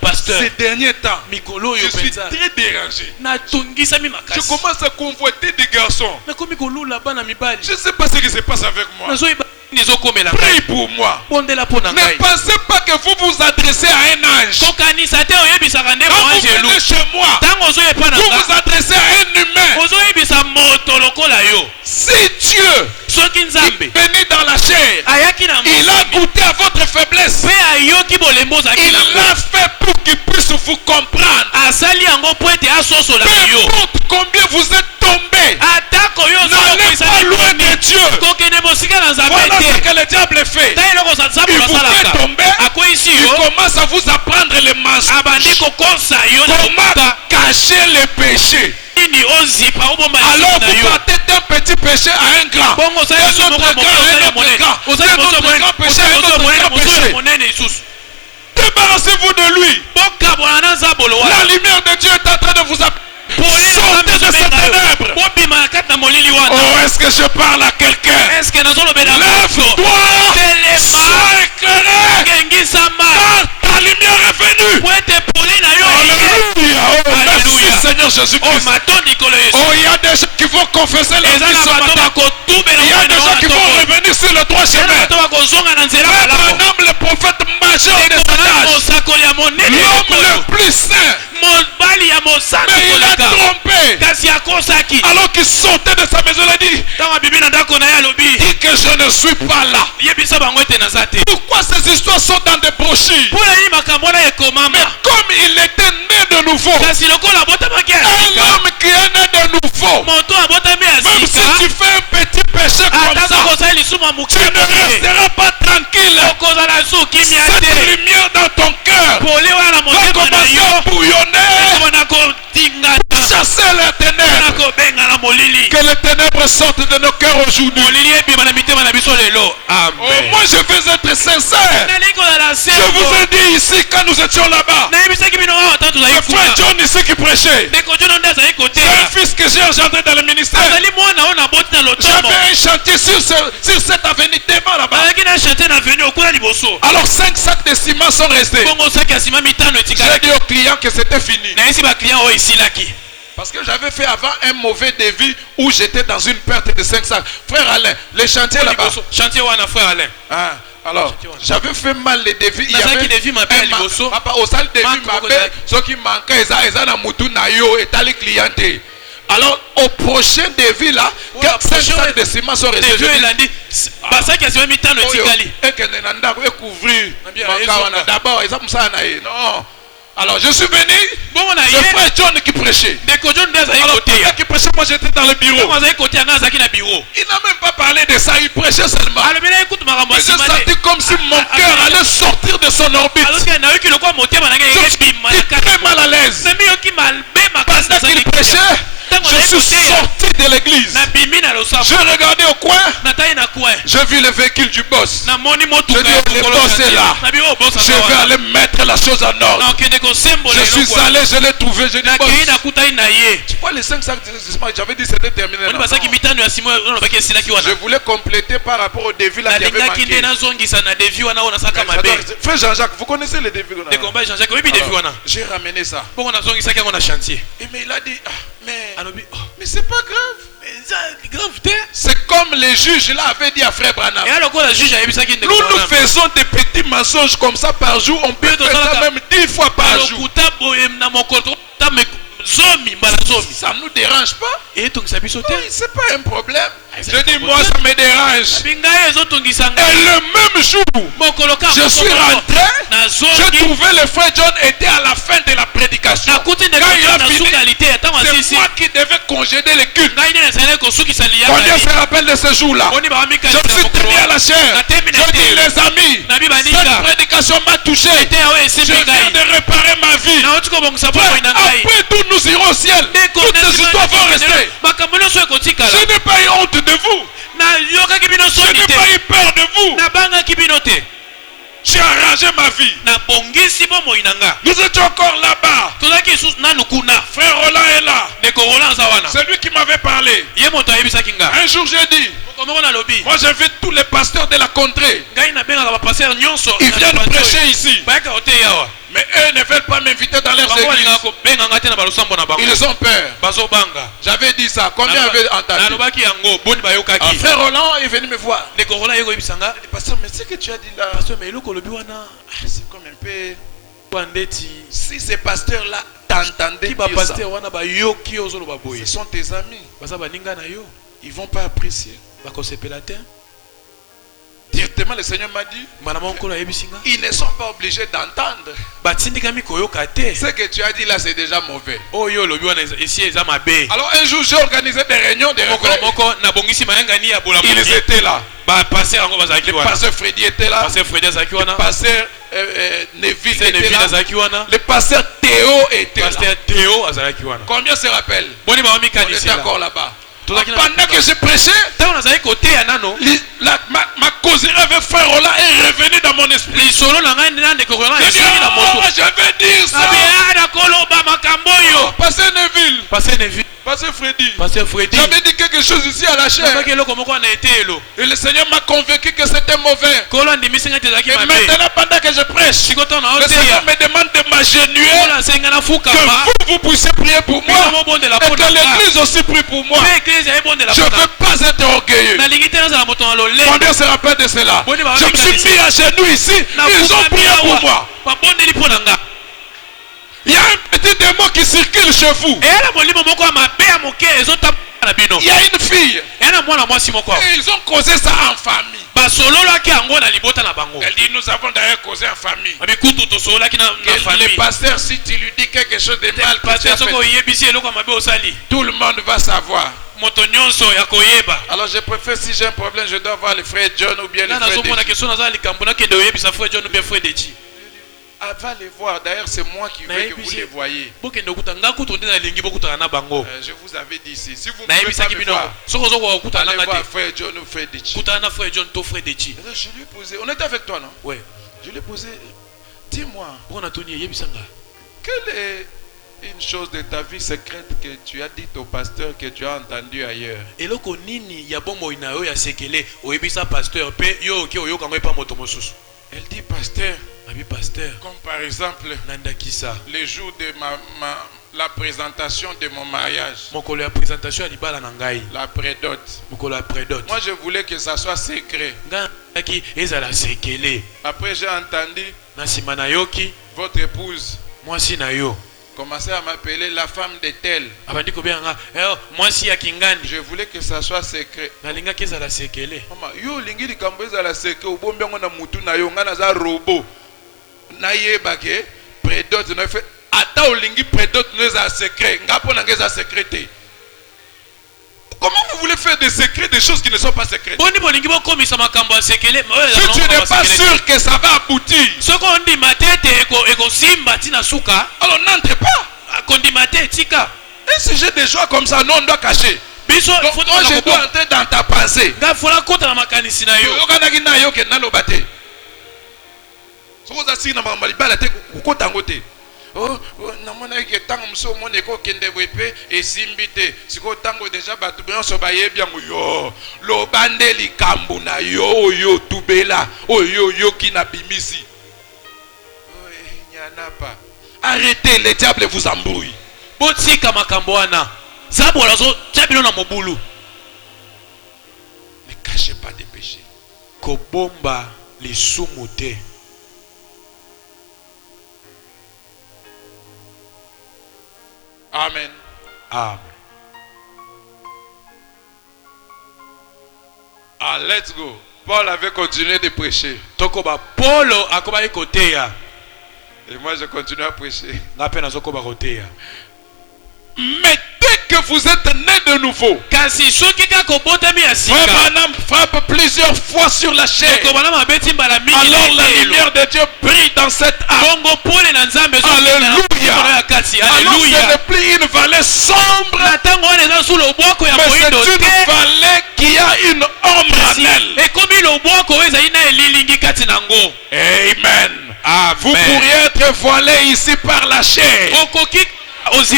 Pasteur, ces derniers temps, je suis très dérangé. Je commence à convoiter des garçons. Je ne sais pas ce qui se passe avec moi. Prie pour moi. Ne pensez pas que vous vous adressez à un ange. Quand vous venez chez moi, vous vous adressez à un humain. Si Dieu est venu dans la chair, il a goûté à votre faiblesse. Il l'a fait pour qu'il puisse vous comprendre. Peu importe combien vous êtes tombé, n'allez pas loin de Dieu. Voilà ce que le diable fait. Il vous fait tomber. Il commence à vous apprendre les mensonges. Comment cacher les péchés. Alors vous partez d'un petit péché à un grand. Un autre grand péché à un autre grand péché. Débarrassez-vous de lui. La lumière de Dieu est en train de vous appeler. Sortez de ces ténèbres. Oh, est-ce que je parle à quelqu'un? Lève-toi. Sois éclairé. Car ta lumière est venue. Alléluia. Oh, merci Seigneur Jésus-Christ. Oh, il y a des gens qui vont confesser leur vie ce matin. Il y a des gens qui vont revenir sur le droit chemin. Abraham, le prophète majeur de cet âge, l'homme le plus saint, mais il a trompé. Alors qu'il sortait de sa maison, il a dit que je ne suis pas là. Pourquoi ces histoires sont dans des brochures? Mais comme il était né de nouveau, un homme qui est né de nouveau, même si tu fais un petit péché comme ça, tu ne resteras pas tranquille. Cette lumière dans ton cœur va commencer à bouillonner, chasser les ténèbres. Que les ténèbres sortent de nos cœurs aujourd'hui. Oh, moi je veux être sincère. Je vous ai dit ici quand nous étions là-bas, le frère John ici qui prêchait, c'est un fils que j'ai engendré dans le ministère. J'avais un chantier sur cette avenue devant là-bas. Alors 5 sacs de ciment sont restés. J'ai dit au client que c'était fini. Parce que j'avais fait avant un mauvais devis où j'étais dans une perte de 5 sacs. Frère Alain, le chantier là-bas. Ah, alors, j'avais fait mal les devis. Il y avait au salle de devis, ce qui manquait, ils ont moutou nayo et t'as les clientés. Alors, au prochain devis là, 5 sacs de ciment sont restés. D'abord, ils ont ça. Non. Alors je suis venu, c'est frère John qui prêchait. Alors frère qui prêchait, moi j'étais dans le bureau. Il n'a même pas parlé de ça, il prêchait seulement. Je sentais comme si mon cœur allait sortir de son orbite. J'étais très mal à l'aise. qu'il prêchait, je suis sorti de l'église. Je regardais au coin. J'ai vu le véhicule du boss. Je dis, le boss est là. Je vais aller mettre la chose en ordre. Je suis allé, je l'ai trouvé. Je dis, boss, tu vois les 5 sacs de j'avais dit c'était terminé. Je voulais compléter par rapport au devis là qui avait manqué. Frère Jean-Jacques, vous connaissez les devis? J'ai ramené ça. Et mais il a dit, mais c'est pas grave. C'est comme les juges là avaient dit à frère Branham. Nous faisons des petits mensonges comme ça par jour. On peut faire ça même 10 fois par jour. Ça ne nous dérange pas. Oui, c'est pas un problème. Je dis moi ça me dérange. Et le même jour, je suis rentré. J'ai trouvé le frère John était à la fin de la prédication. Quand il a fini, c'est moi qui devais congéder le culte. Combien se rappelle de ce jour-là? Je me suis tenu à la chair. Je dis les amis, cette prédication m'a touché. Je viens de réparer ma vie. Après tout nous irons au ciel. Toutes ces histoires vont rester. Je n'ai pas eu honte de vous. Je n'ai pas eu peur de vous. J'ai arrangé ma vie. Nous étions encore là-bas. Frère Roland est là. C'est lui qui m'avait parlé. Un jour j'ai dit, moi j'invite tous les pasteurs de la contrée. Ils viennent prêcher ici. Mais eux ne veulent pas m'inviter dans leurs églises. Ils ont peur. J'avais dit ça. Combien avaient entendu? Frère Roland est venu me voir. Il dit, pasteur, mais ce que tu as dit là, c'est comme un peu... Si ces pasteurs-là t'entendaient dire ça, ce sont tes amis. Ils ne vont pas apprécier. Directement le Seigneur m'a dit, ils ne sont pas obligés d'entendre. Ce que tu as dit là c'est déjà mauvais. Alors un jour j'ai organisé des réunions de réveil. Ils étaient là. Le pasteur Freddy était là. Le pasteur Neville était là. Le pasteur Théo était là. Combien se rappellent? On était encore là-bas. Pendant que je prêchais, ma causerie avec frère Roland est revenue dans mon esprit. Je vais dire ça. Pasteur Neville. Pasteur Freddy. J'avais dit quelque chose ici à la chair. Et le Seigneur m'a convaincu que c'était mauvais. Et maintenant, pendant que je prêche, le Seigneur me demande de m'agenouiller. Que vous puissiez prier pour moi. Et que l'église aussi prie pour moi. Je ne veux pas être orgueilleux. Combien se rappelle de cela? Je me suis mis à genoux ici. Ils ont prié pour moi. Il y a un petit démon qui circule chez vous. Il y a une fille. Et ils ont causé ça en famille. Elle dit nous avons d'ailleurs causé en famille. Le pasteur, si tu lui dis quelque chose de mal, tout le monde va savoir. Alors je préfère, si j'ai un problème, je dois voir le frère John ou bien le frère Deji. Ah, va les voir. D'ailleurs, c'est moi qui veux que vous les voyez. Je vous avais dit ici. Si vous ne pouvez pas me voir, allez voir frère John ou frère Deji. Je lui ai posé. On était avec toi, non? Oui. Je lui ai posé. Dis-moi. Quelle est une chose de ta vie secrète que tu as dit au pasteur que tu as entendu ailleurs? Elle dit pasteur, comme par exemple le jour de la présentation de mon mariage, la prédote. Moi je voulais que ça soit secret. Après j'ai entendu votre épouse commencer à m'appeler la femme de tel. Je voulais que ça soit secret. Maman, yo lingi di kamboza la secret ubombi ngo na mutu na yo ngana za robot. Na yeba ke prédote no fait ata olingi prédote no za secret. Ngapo na ngeza secrété. Comment vous voulez faire des secrets, des choses qui ne sont pas secrètes? Si tu n'es pas sûr que ça va aboutir, alors n'entre pas. Un sujet de joie comme ça, non, on doit cacher. Donc, moi, je dois entrer dans ta pensée. Oh, namona ke tango mso mone ko kende wepe esimbite siko tango deja batu bionso baye bien yo lo bandeli kambu na yo tubela yo kina bimisi nyana pa. Arrêtez, le diable vous embrouille. Botika makambo wana sabola zo tchabilo na mobulu. Ne cachez pas des péchés. Kobomba lisumu te. Amen. Amen. Ah, let's go. Paul avait continué de prêcher. Tokoba Paulo akoba ikoteya. Et moi je continue à prêcher. Ngape nazokoba koteya. Mais dès que vous êtes né de nouveau, Frère frappe plusieurs fois sur la chair. Alors la lumière de Dieu brille dans cette âme. Alléluia. Alors ce n'est plus une vallée sombre, mais c'est une vallée qui a une ombre en elle. Amen. Vous pourriez être voilé ici par la chair,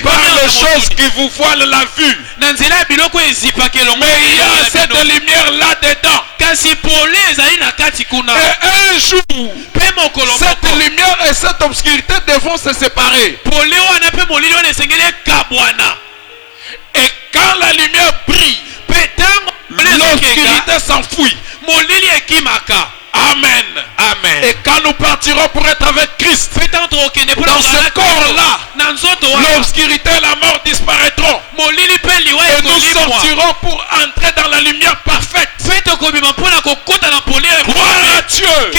par les choses qui vous voilent la vue. Mais il y a cette lumière là-dedans. Et un jour, cette lumière et cette obscurité devront se séparer. Et quand la lumière brille, l'obscurité s'enfuit. Amen. Amen. Et quand nous partirons pour être avec Christ, dans ce corps-là, l'obscurité et la mort disparaîtront. Et nous sortirons pour entrer dans la lumière parfaite. Gloire à Dieu.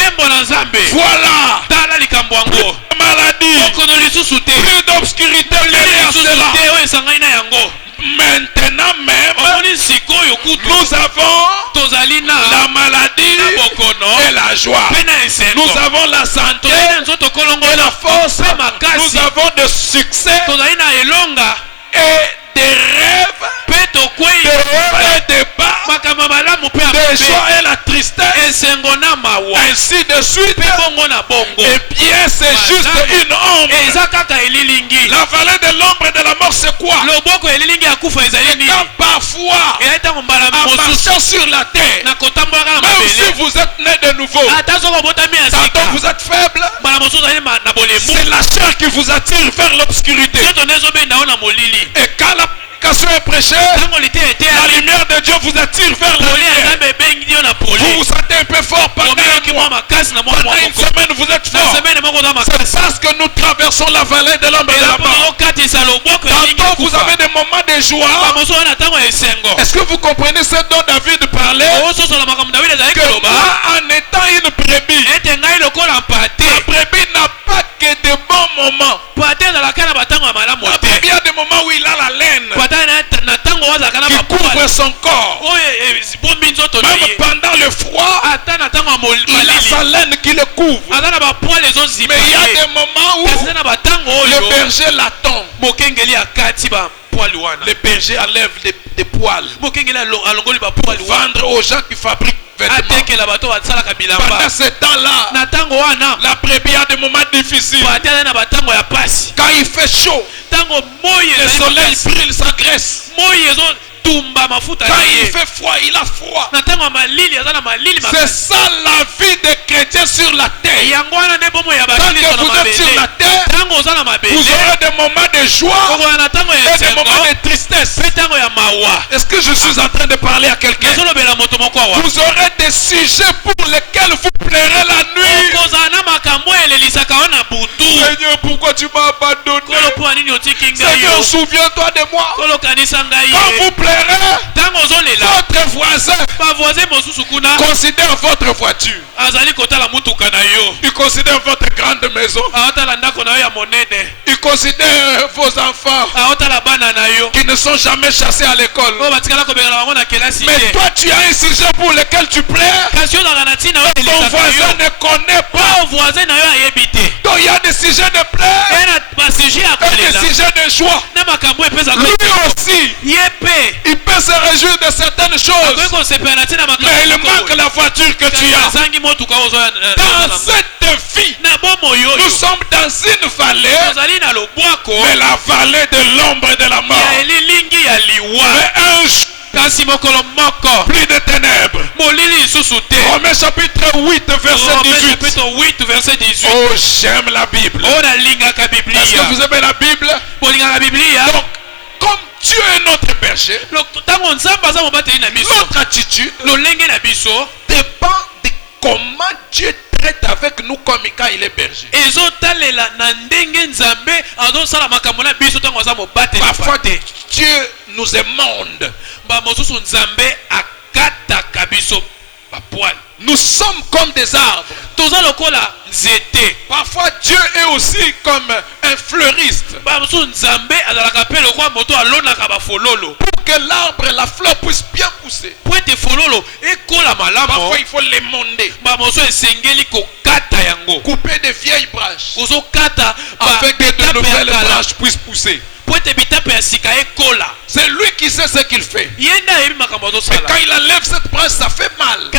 Voilà. Plus de maladie, plus d'obscurité derrière cela. Maintenant même, nous avons la maladie et la joie. Nous avons la santé et la force. Nous avons de succès et des rêves, des hauts et des bas, des joies et la tristesse, ainsi de suite. Et bien c'est juste une ombre. La vallée de l'ombre et de la mort, c'est quoi? Et quand parfois, en marchant sur la terre, même si vous êtes né de nouveau, tantôt vous êtes faible, c'est la chair qui vous attire vers l'obscurité. Et quand la prédication est prêchée, la lumière de Dieu vous attire vers la lumière. Vous vous sentez un peu fort pendant un mois. Pendant une semaine vous êtes fort. C'est parce que nous traversons la vallée de l'ombre et de la mort. Tantôt vous avez des moments de joie. Est-ce que vous comprenez ce dont David parlait? Que là, en étant une brebis, la brebis n'a pas que de bons moments. La brebis a des moments où il a la laine qui couvre son corps. Même pendant le froid, il a sa laine qui le couvre. Mais il y a des moments où le berger l'attend. Le berger enlève des poils pour vendre aux gens qui fabriquent vêtements. Pendant ce temps-là, la brebis a des moments difficiles. Quand il fait chaud, le soleil brille sa graisse. Quand il fait froid, il a froid. C'est ça la vie des chrétiens sur la terre. Quand vous êtes sur la terre, vous aurez des moments de joie et des moments de tristesse. Est-ce que je suis en train de parler à quelqu'un? Vous aurez des sujets pour lesquels vous pleurez la nuit. Seigneur, pourquoi tu m'as abandonné? Seigneur, souviens-toi de moi. Quand vous pleurez, votre voisin considère votre voiture. Il considère votre grande maison. Il considère vos enfants qui ne sont jamais chassés à l'école. Mais toi, tu as un sujet pour lequel tu pleures. Ton voisin ne connaît pas. Donc il y a des sujets de pleurs et des sujets de joie. Lui aussi, Yépé. il peut se réjouir de certaines choses. Mais il manque la voiture que tu as. Dans cette vie, nous sommes dans une vallée, mais la vallée de l'ombre et de la mort. Mais un jour, plus de ténèbres. Romains chapitre 8, verset 18. Oh, j'aime la Bible. Est-ce que vous aimez la Bible? Donc, comme Dieu est notre berger, notre attitude dépend de comment Dieu traite avec nous comme quand il est berger. Parfois Dieu nous émonde. Nous sommes comme des arbres. Parfois Dieu est aussi comme un fleuriste. Pour que l'arbre et la fleur puissent bien pousser, parfois il faut l'émonder. Couper des vieilles branches afin que de nouvelles branches puissent pousser. C'est lui qui sait ce qu'il fait. Et quand il enlève cette branche, ça fait mal. Et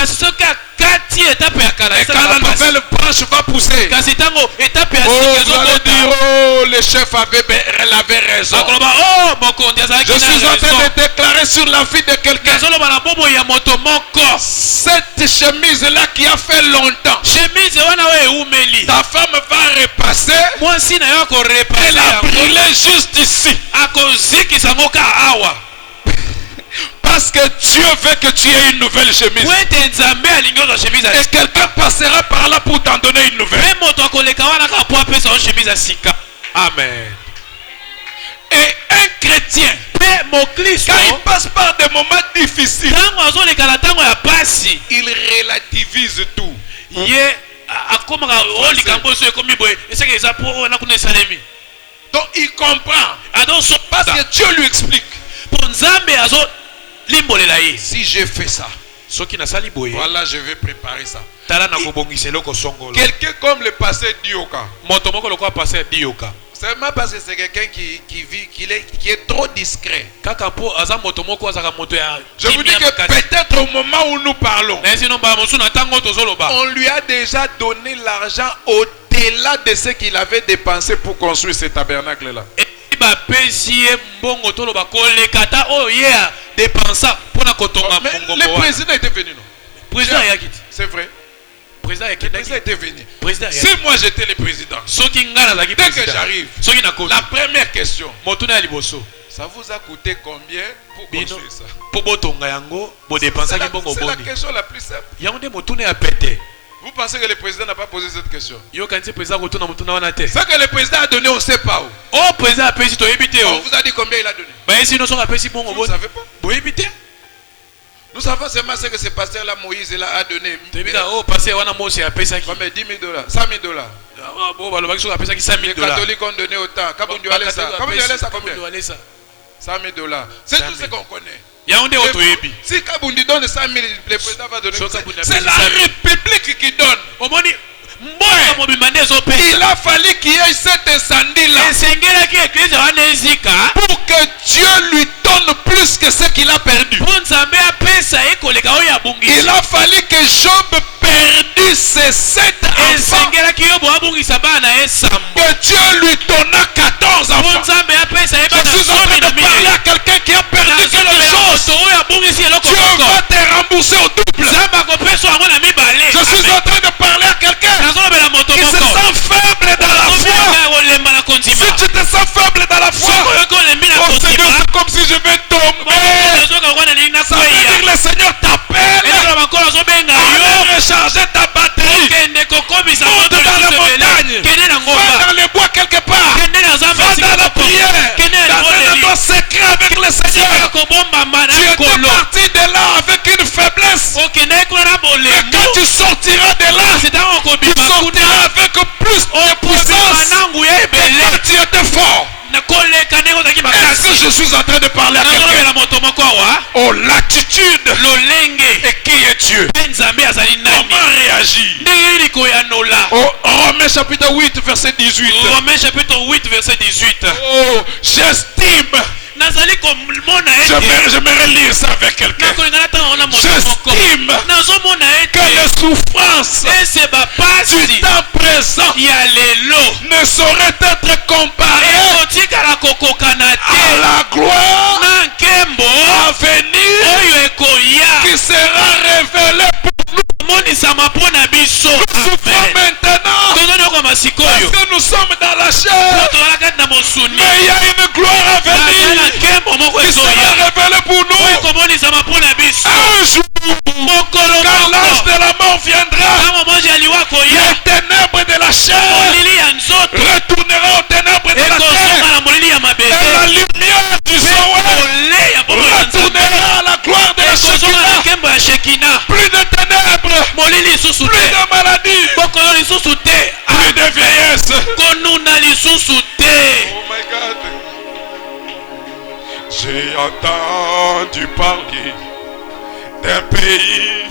quand la nouvelle branche va pousser, vous allez dire, oh, le chef avait raison. Je suis en train de déclarer sur la vie de quelqu'un. Cette chemise-là qui a fait longtemps, ta femme va repasser. Elle a brûlé juste ici. Parce que Dieu veut que tu aies une nouvelle chemise. Et quelqu'un passera par là pour t'en donner une nouvelle. Amen. Et un chrétien, quand il passe par des moments difficiles, il relativise tout. Donc il comprend. Parce que Dieu lui explique. Si j'ai fait ça, voilà, je vais préparer ça. Quelqu'un comme le pasteur Dioka. C'est parce que c'est quelqu'un qui est trop discret. Je vous dis que peut-être au moment où nous parlons, on lui a déjà donné l'argent au-delà de ce qu'il avait dépensé pour construire ce tabernacle-là. Le président était venu, non? C'est vrai. Le président était venu. Si moi j'étais le président, dès que j'arrive, la première question, ça vous a coûté combien pour construire ça? C'est la question la plus simple. Vous pensez que le président n'a pas posé cette question? Ce que le président a donné, on ne sait pas où. On vous a dit combien il a donné? Vous ne savez pas? Nous savons seulement ce que ce pasteur-là, Moïse, a donné. Combien? $10 000, $100 000. Les catholiques ont donné autant. Combien? $100 000. C'est tout ce qu'on connaît. Si Kabundi donne 100 000, le président va donner. C'est la République qui donne. Il a fallu qu'il y ait cet incendie-là pour que Dieu lui donne plus que ce qu'il a perdu. Il a fallu que Job perdisse ses 7 enfants, que Dieu lui donna 14 enfants. Je suis en train de parler à quelqu'un qui a perdu quelque chose. Dieu va te rembourser au double. Je suis en train de parler à quelqu'un qui se sent faible dans la foi. Si tu te sens faible dans la foi, oh Seigneur, c'est comme si je vais tomber. Ça veut dire le Seigneur t'appelle à recharger ta batterie. Monte dans la montagne, va dans les bois quelque part, va dans la prière, dans un endroit secret avec le Seigneur. Tu étais parti de là avec une faiblesse, mais quand tu sortiras de là, tu sortiras avec plus de puissance que quand tu étais fort. Est-ce que je suis en train de parler à quelqu'un? Oh, l'attitude. Et qui est Dieu? Comment réagir? Oh, Romains chapitre 8, verset 18. Romains chapitre 8, verset 18. Oh, j'estime J'aimerais lire ça avec quelqu'un. J'estime que les souffrances du temps présent ne sauraient être comparées à la gloire à venir qui sera révélée pour nous. Nous souffrons maintenant parce que nous sommes dans la chair, mais il y a une gloire à venir qui sera révélée pour nous. Un jour, quand l'âge de la mort viendra, les ténèbres de la chair retourneront aux ténèbres de la terre, et la lumière du Zoé retournera à la gloire de la Shekinah. Plus de ténèbres, plus de maladies, plus de vieillesse. Oh my God. J'ai entendu parler d'un pays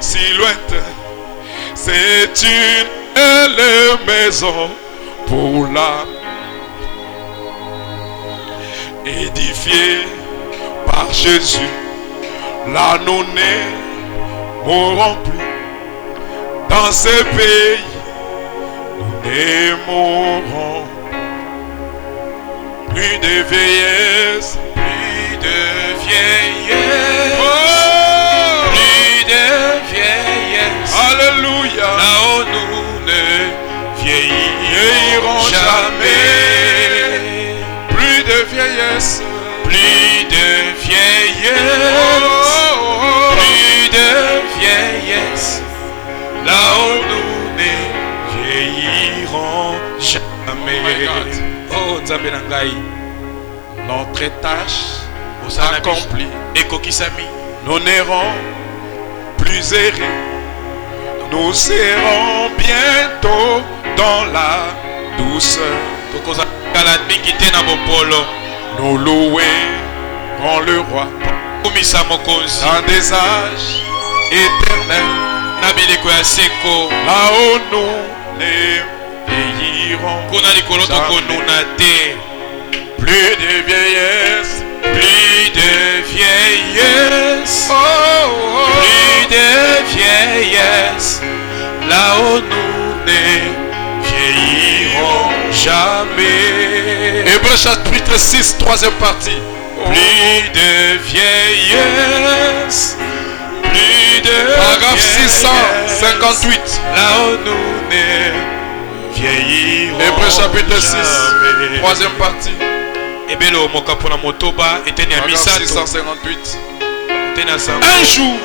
si lointain. C'est une belle maison pour l'âme, édifiée par Jésus. Là nous ne mourrons plus. Dans ce pays, nous ne mourrons plus de vieillesse, plus de vieillesse, oh, plus de vieillesse. Alléluia. Là-haut nous ne vieillirons jamais. Plus de vieillesse, plus de vieillesse, oh, plus de vieillesse. Là-haut nous ne vieillirons jamais. Oh, notre tâche accomplie, nous n'irons plus errer. Nous serons bientôt dans la douceur. Nous louerons le roi dans des âges éternels. Là-haut nous les vieillirons jamais. Plus de vieillesse, plus de vieillesse, oh, oh, plus de vieillesse. Là-haut nous ne vieillirons jamais. Hébreux chapitre 6, troisième partie. Plus de vieillesse, plus de paragraphe 658. Là-haut nous ne vieillirons. Hébreux chapitre 6, troisième partie. Paragraphe 658. Un jour,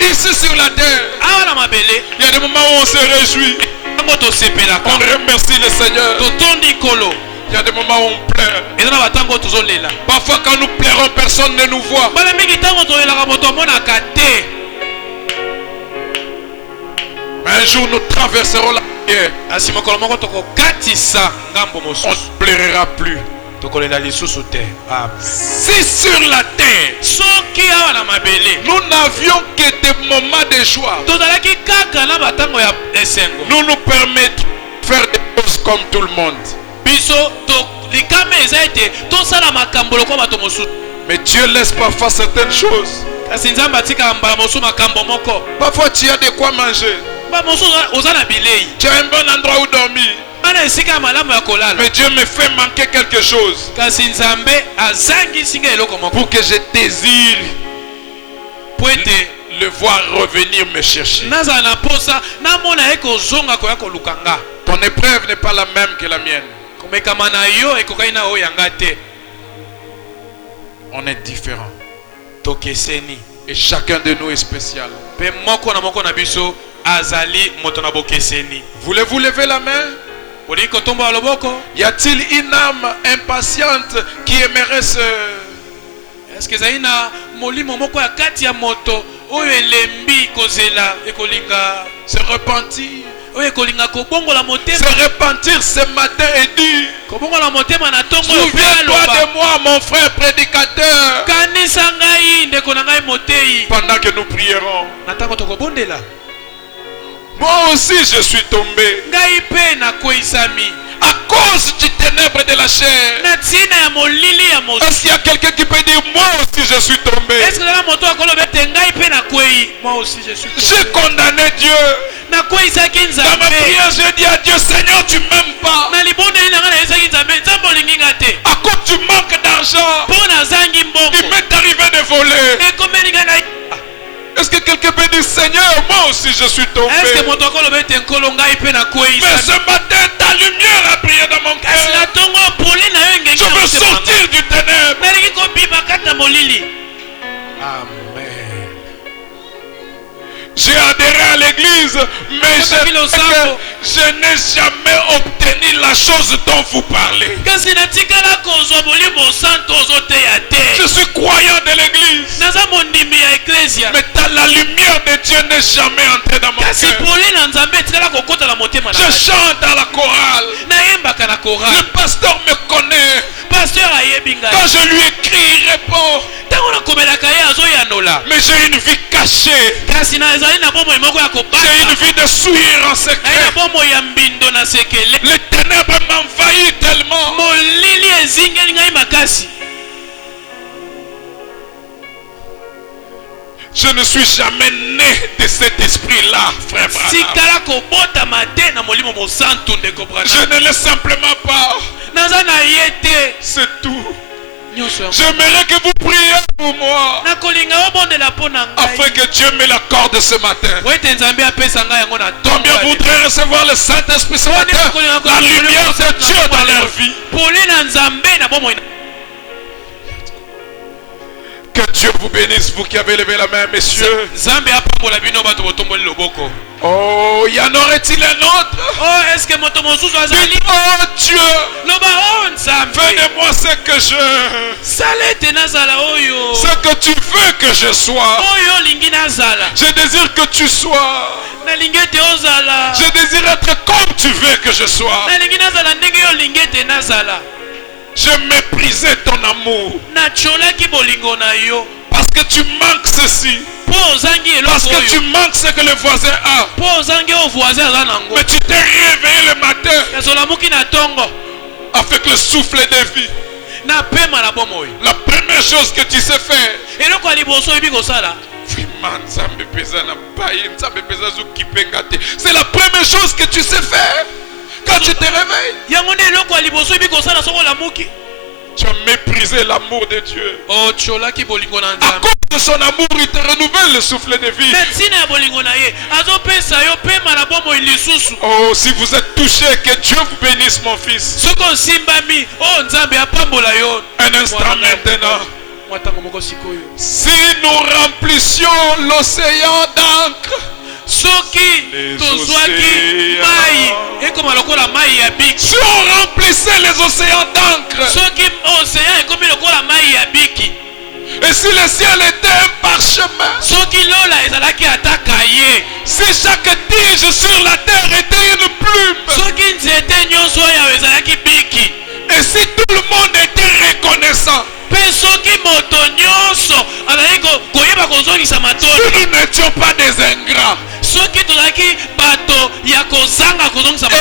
ici sur la terre, il y a des moments où on se réjouit, on remercie le Seigneur. Il y a des moments où on pleure. Parfois quand nous pleurons, personne ne nous voit. Mais un jour nous traverserons la rivière. On ne pleurera plus. Si sur la terre nous n'avions que des moments de joie, nous nous permettons de faire des choses comme tout le monde. Mais Dieu laisse parfois certaines choses. Parfois tu as de quoi manger, tu as un bon endroit où dormir, mais Dieu me fait manquer quelque chose pour que je désire le voir revenir me chercher. Ton épreuve n'est pas la même que la mienne. On est différents. Et chacun de nous est spécial. Voulez-vous lever la main? Y a-t-il une âme impatiente qui aimerait se repentir? Se repentir ce matin et dire: souviens-toi de moi, mon frère prédicateur. Pendant que nous prierons, moi aussi je suis tombé. à cause du ténèbre de la chair. Est-ce qu'il y a quelqu'un qui peut dire moi aussi je suis tombé? J'ai condamné Dieu. Dans ma prière, j'ai dit à Dieu, Seigneur, tu m'aimes pas. À cause du manque d'argent, il m'est arrivé de voler. Est-ce que quelqu'un peut dire, Seigneur, moi aussi je suis tombé? Mais ce matin, ta lumière a brillé dans mon cœur. Je veux sortir du ténèbre. Amen. J'ai adhéré à l'église, mais je n'ai jamais obtenu la chose dont vous parlez. Je suis croyant de l'église, mais la lumière de Dieu n'est jamais entrée dans mon cœur. Je chante dans la chorale. Le pasteur me connaît. Quand je lui écris, il répond. Mais j'ai une vie cachée. J'ai une vie de souillure en secret. Les ténèbres m'envahissent tellement. Je ne suis jamais né de cet esprit-là, frère Branham. Je ne l'ai simplement pas. C'est tout. J'aimerais que vous priez pour moi, afin que Dieu me l'accorde ce matin. Combien voudraient recevoir le Saint-Esprit ce matin? La lumière de Dieu dans leur vie. Que Dieu vous bénisse, vous qui avez levé la main, messieurs. Oh, y en aurait-il un autre? Dites, oh Dieu, fais de moi ce que ce que tu veux que je sois. Je désire que tu sois. Je désire être comme tu veux que je sois. Je méprisais ton amour. Parce que tu manques ceci. Parce que tu manques ce que le voisin a. Mais tu t'es réveillé le matin avec le souffle de vie. La première chose que tu sais faire, c'est la première chose que tu sais faire quand tu te réveilles. Tu as méprisé l'amour de Dieu. À cause de son amour, il te renouvelle le souffle de vie. Oh, si vous êtes touché, que Dieu vous bénisse, mon fils. Un instant maintenant. Si nous remplissions l'océan d'encre, si on remplissait les océans d'encre, et si le ciel était un parchemin, si chaque tige sur la terre était une plume, et si tout le monde était reconnaissant, nous n'étions pas des ingrats, et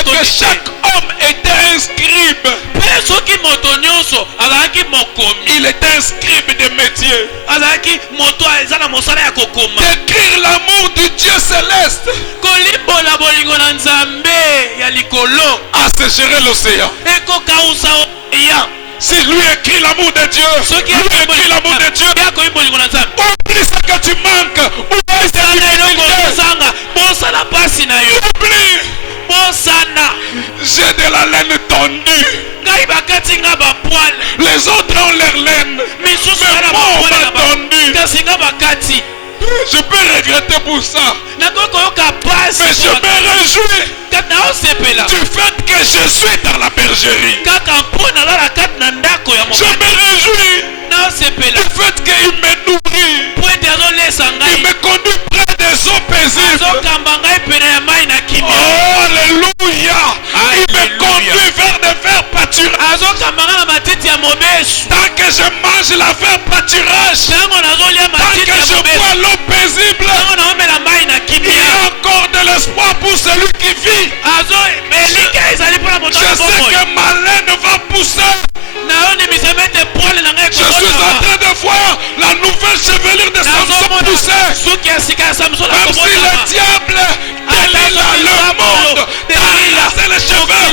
que chaque homme était un scribe. Il était un scribe de métier. D'écrire l'amour du Dieu céleste, à sécher l'océan. Si lui écrit l'amour de Dieu, lui écrit l'amour de Dieu, oublie ce que tu manques, oublie ce que tu oublie. J'ai de la laine tondue. Les autres ont leur laine, mais moi on m'a tondu. Je peux regretter pour ça, mais je me réjouis du fait que je suis dans la bergerie. Je me réjouis du fait qu'il me nourrit. Il me conduit près des eaux paisibles. Oh, alléluia. Il me conduit vers des verts pâturages. Tant que je mange la vert pâturage, tant que je bois l'eau paisible, il y a encore de l'espoir pour celui qui vit. Je sais que ma laine va pousser. Je suis en train de voir la nouvelle chevelure de Samson pousser. Même si le diable délie le monde, c'est le cheveu,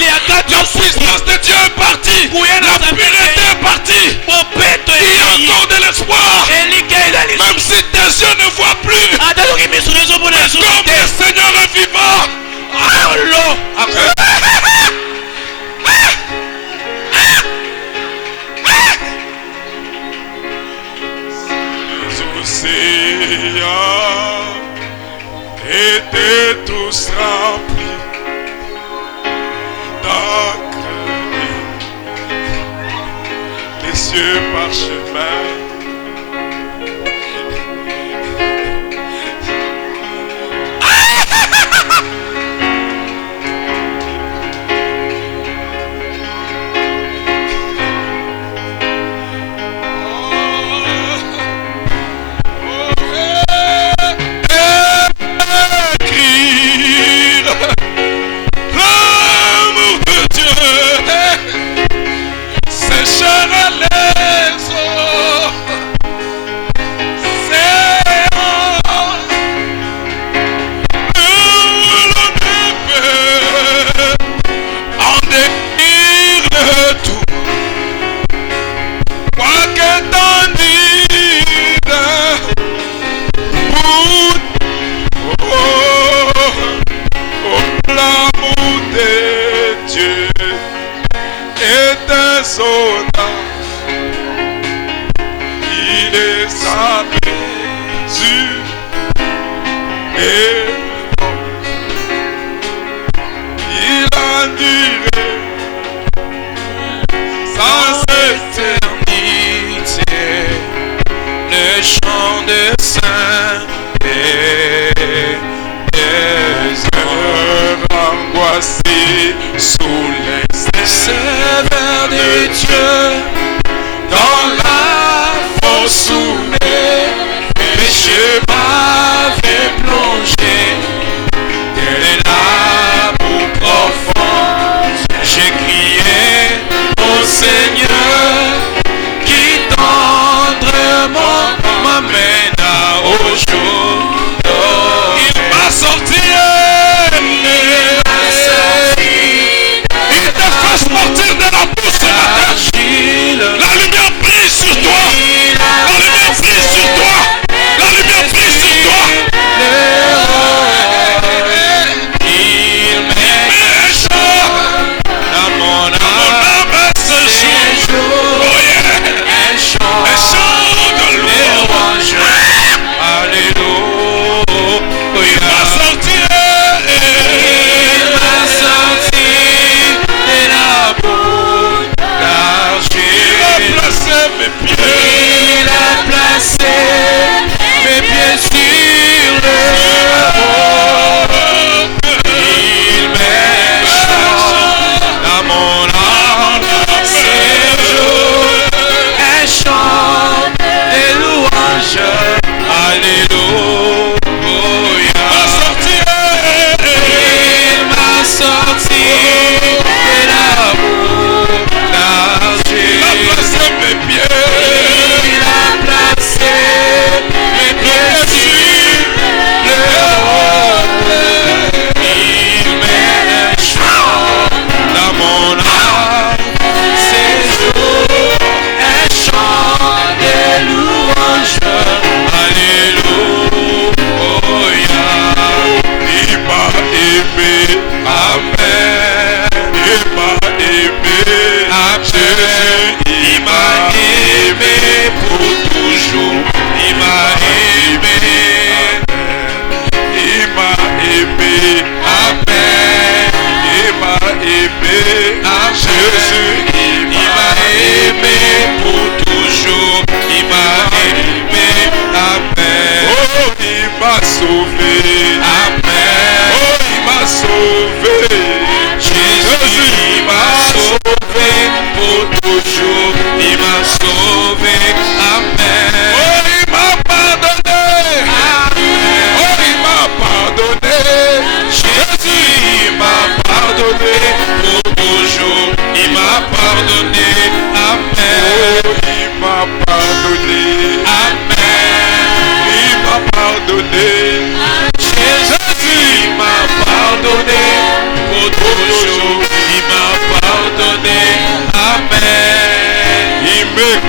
la puissance de Dieu est partie, la pureté est partie. Il y a encore de l'espoir. Même si tes yeux ne voient plus, comme le Seigneur est vivant. Les océans étaient tous remplis d'encre, les cieux parchemins. Il est aperçu et il a duré sans éternité, le chant de saint et des heures angoissées sous les sévères de Dieu. Dans la fosse où mes péchés m'avaient plongé, dès les lames profondes, j'ai crié au Seigneur qui tendrement m'amèna au jour. Il m'a sorti, il te fait sortir de la boue ce matin. La lumière brille sur toi. La lumière brille sur toi. La lumière brille sur toi. Il m'est chaud dans mon âme ce jour. Oh yeah. Un chant de louange. Alléluia. Il m'a sorti. Il m'a sorti de la boue. Il a placé mes pieds. Il a placé mes pieds sur le roc. Il met chant dans mon âme. C'est jour. Un chant de louange. Alléluia. Il m'a sorti. Il m'a sorti de la boue. Il a placé mes pieds. Il a placé mes pieds sur le roc. Il met le chant dans mon âme. C'est jour, un chant de louange. Alléluia. Il m'a aimé. Amen.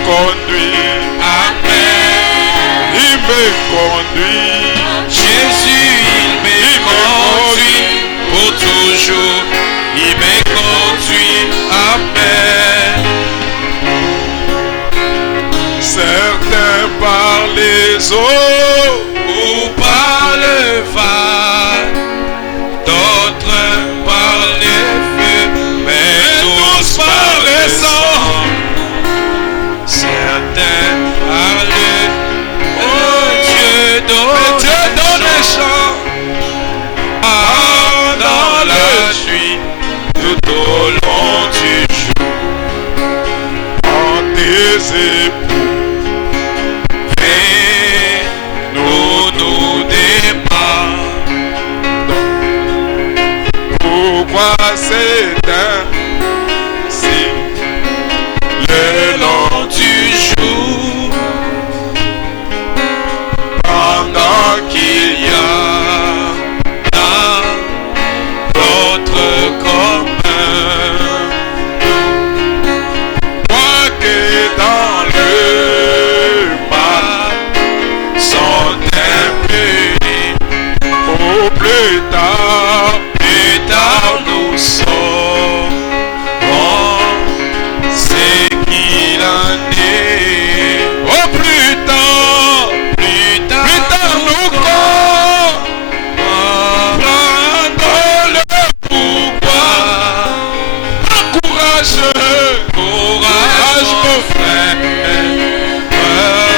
conduit. Amen. Il me conduit. Jésus, il me conduit pour toujours. Il me conduit. Amen. Certains par les eaux Ou par le vin, d'autres par les feux, mais tous par le sang. Certains par le Dieu donne les chants. Dans la nuit, tout au long du jour, en tes époux. nous démarre. Pourquoi c'est ainsi Le long du jour, pendant qu'il y a d'autres communs, moi que dans le mal sont impunis. au plus tard Plus tard nous saurons ce qu'il en est. au plus tard Plus tard nous comprendrons le pourquoi. courage Courage mon frère,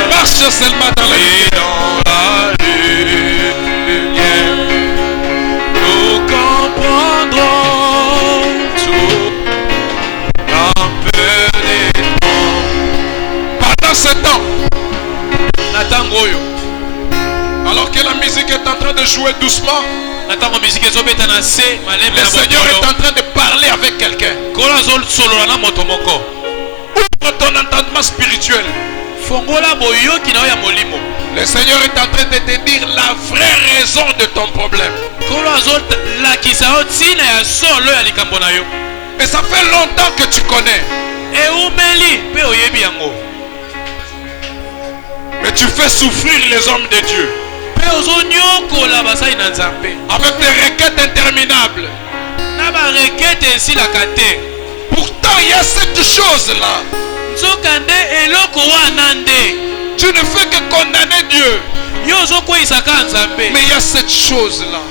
marche seulement dans la et dans la lumière, nous comprendrons tout en peu de temps. pendant ce temps Natango oyo, alors que la musique est en train de jouer doucement, natango musique ezobeta na se malembe le na Seigneur est bokolo. en train de parler avec quelqu'un. Kola azosolola na moto moko. Ouvre ton entendement spirituel. Fongola boyoki na yo ya molimo. Le Seigneur est en train de te dire la vraie raison de ton problème. Kola azolakisa yo ntina ya solo ya likambo na yo. Et ça fait longtemps que tu connais. Eumeli mpe oyebi yango. Mais tu fais souffrir les hommes de Dieu Mpe ozonyokola basali na Nzambe. avec des requêtes interminables. Na barekete esilaka te. Pourtant, il y a cette chose-là. Nzokande eloko wana nde. Tu ne fais que condamner Dieu. Yo ozokweyisaka Nzambe. Mais il y a cette chose-là.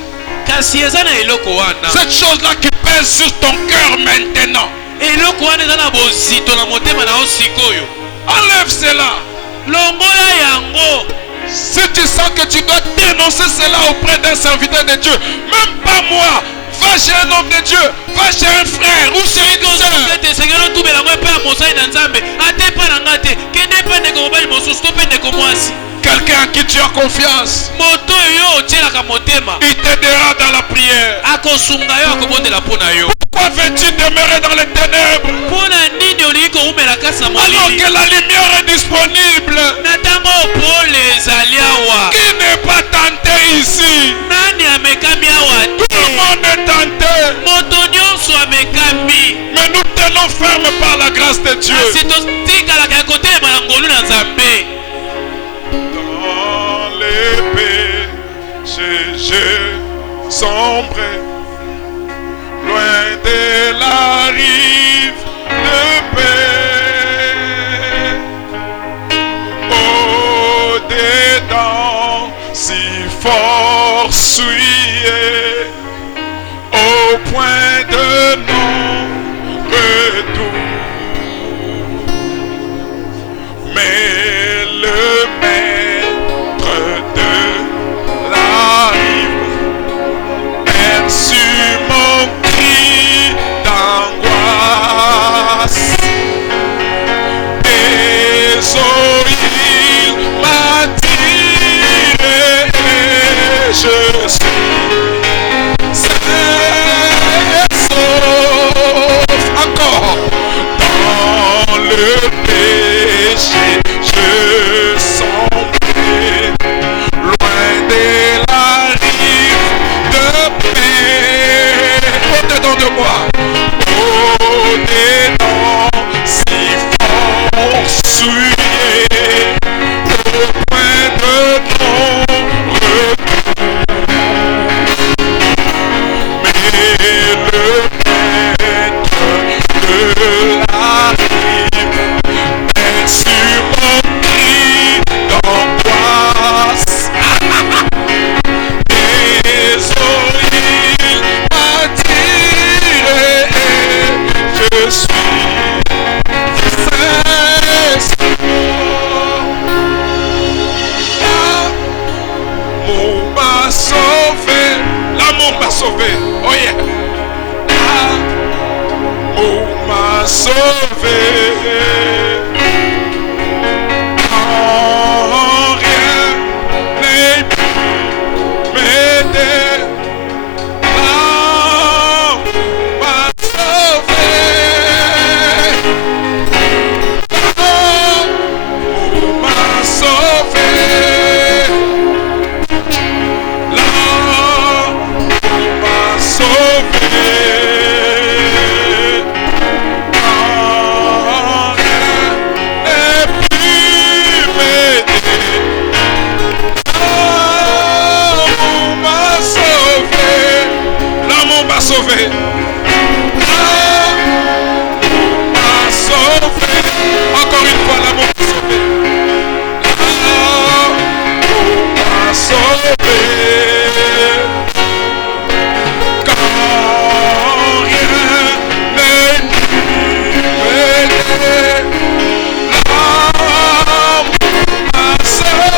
Kasi eza na eloko wana. Cette chose-là qui pèse sur ton cœur maintenant. Eloko wana eza na bozito na motema na yo sikoyo. Enlève cela. Longola yango. Si tu sens que tu dois dénoncer cela auprès d'un serviteur de Dieu, même pas moi, va chez un homme de Dieu, va chez un frère ou chez une soeur. Quelqu'un à qui tu as confiance, il t'aidera dans la prière. Pourquoi veux-tu demeurer dans les ténèbres alors que la lumière est disponible? Qui n'est pas tenté ici? Tout le monde est tenté. Mais nous tenons ferme par la grâce de Dieu. Dans les péchés, j'ai sombré, loin de la rive de paix. Au-dedans, si fort souillé, au point de non-retour. Mais le maître de la rive aime sur mon cri d'angoisse. Désolé, il m'a tiré, je suis saison. suis l'amour m'a sauvé. L'amour m'a sauvé. Oh yeah. L'amour m'a sauvé. Oh, rien n'est m'aider. L'amour m'a sauvé. L'amour m'a sauvé. Sauvé. L'amour m'a sauvé. Encore une fois, l'amour m'a sauvé. L'amour m'a sauvé. Quand rien n'est m'aider. L'amour m'a sauvé.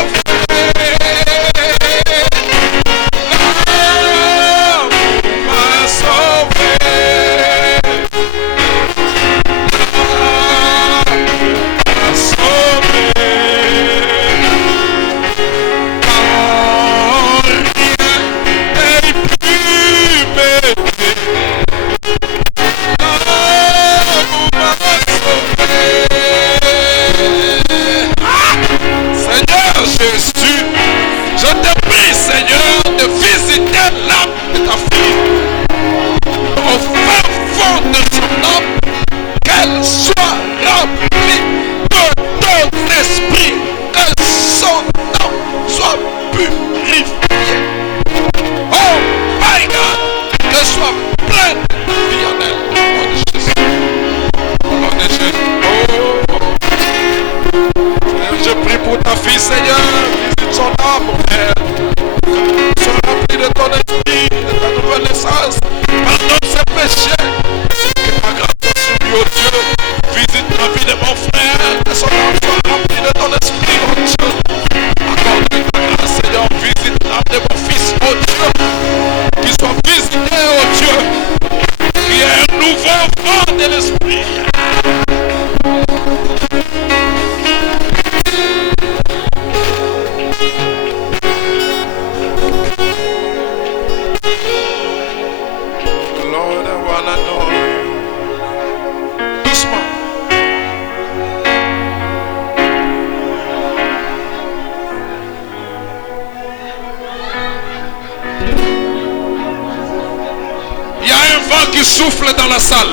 Qui souffle dans la salle.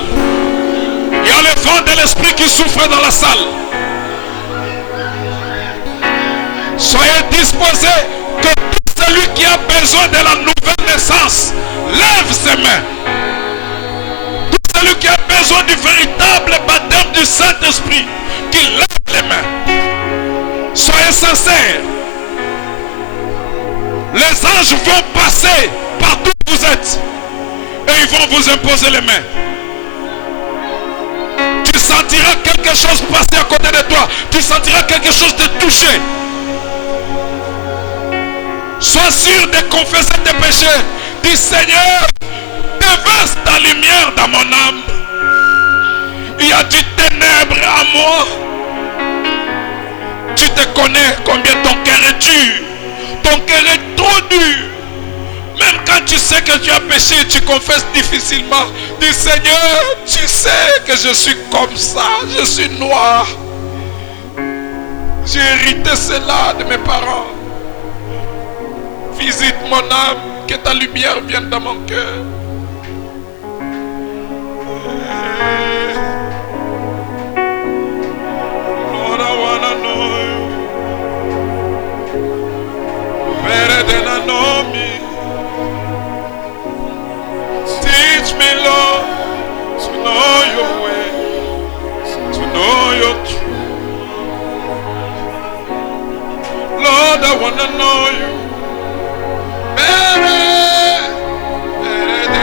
Il y a le vent de l'esprit qui souffle dans la salle. Soyez disposés que tout celui qui a besoin de la nouvelle naissance lève ses mains. Tout celui qui a besoin du véritable baptême du Saint-Esprit qui lève les mains. Soyez sincères. Les anges vont passer partout où vous êtes. Et ils vont vous imposer les mains. Tu sentiras quelque chose passer à côté de toi. Tu sentiras quelque chose de toucher. Sois sûr de confesser tes péchés. Dis Seigneur, déverse ta lumière dans mon âme. Il y a du ténèbre à moi. Tu te connais combien ton cœur est dur. Ton cœur est trop dur. Même quand tu sais que tu as péché, tu confesses difficilement. Dis Seigneur, tu sais que je suis comme ça, je suis noir. J'ai hérité cela de mes parents. Visite mon âme, que ta lumière vienne dans mon cœur. Lord, I wanna know you. Better than I know me. Teach me, Lord, to know your way, to know your truth. Lord, I want to know you better, better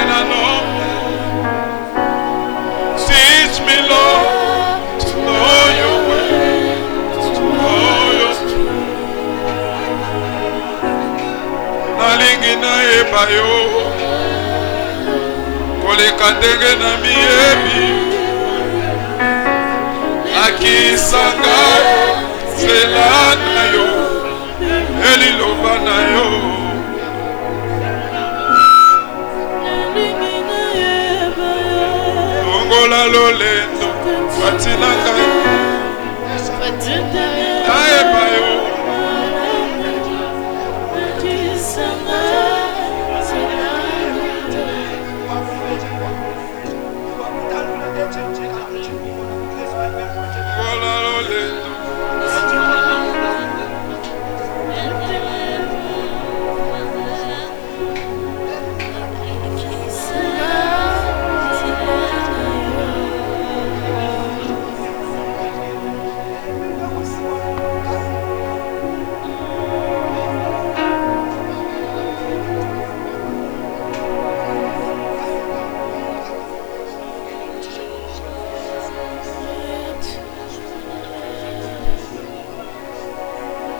ndenge na miyebi akisanga nzela na yo eliloba na yo longola lolendo fatinaka nayeba yo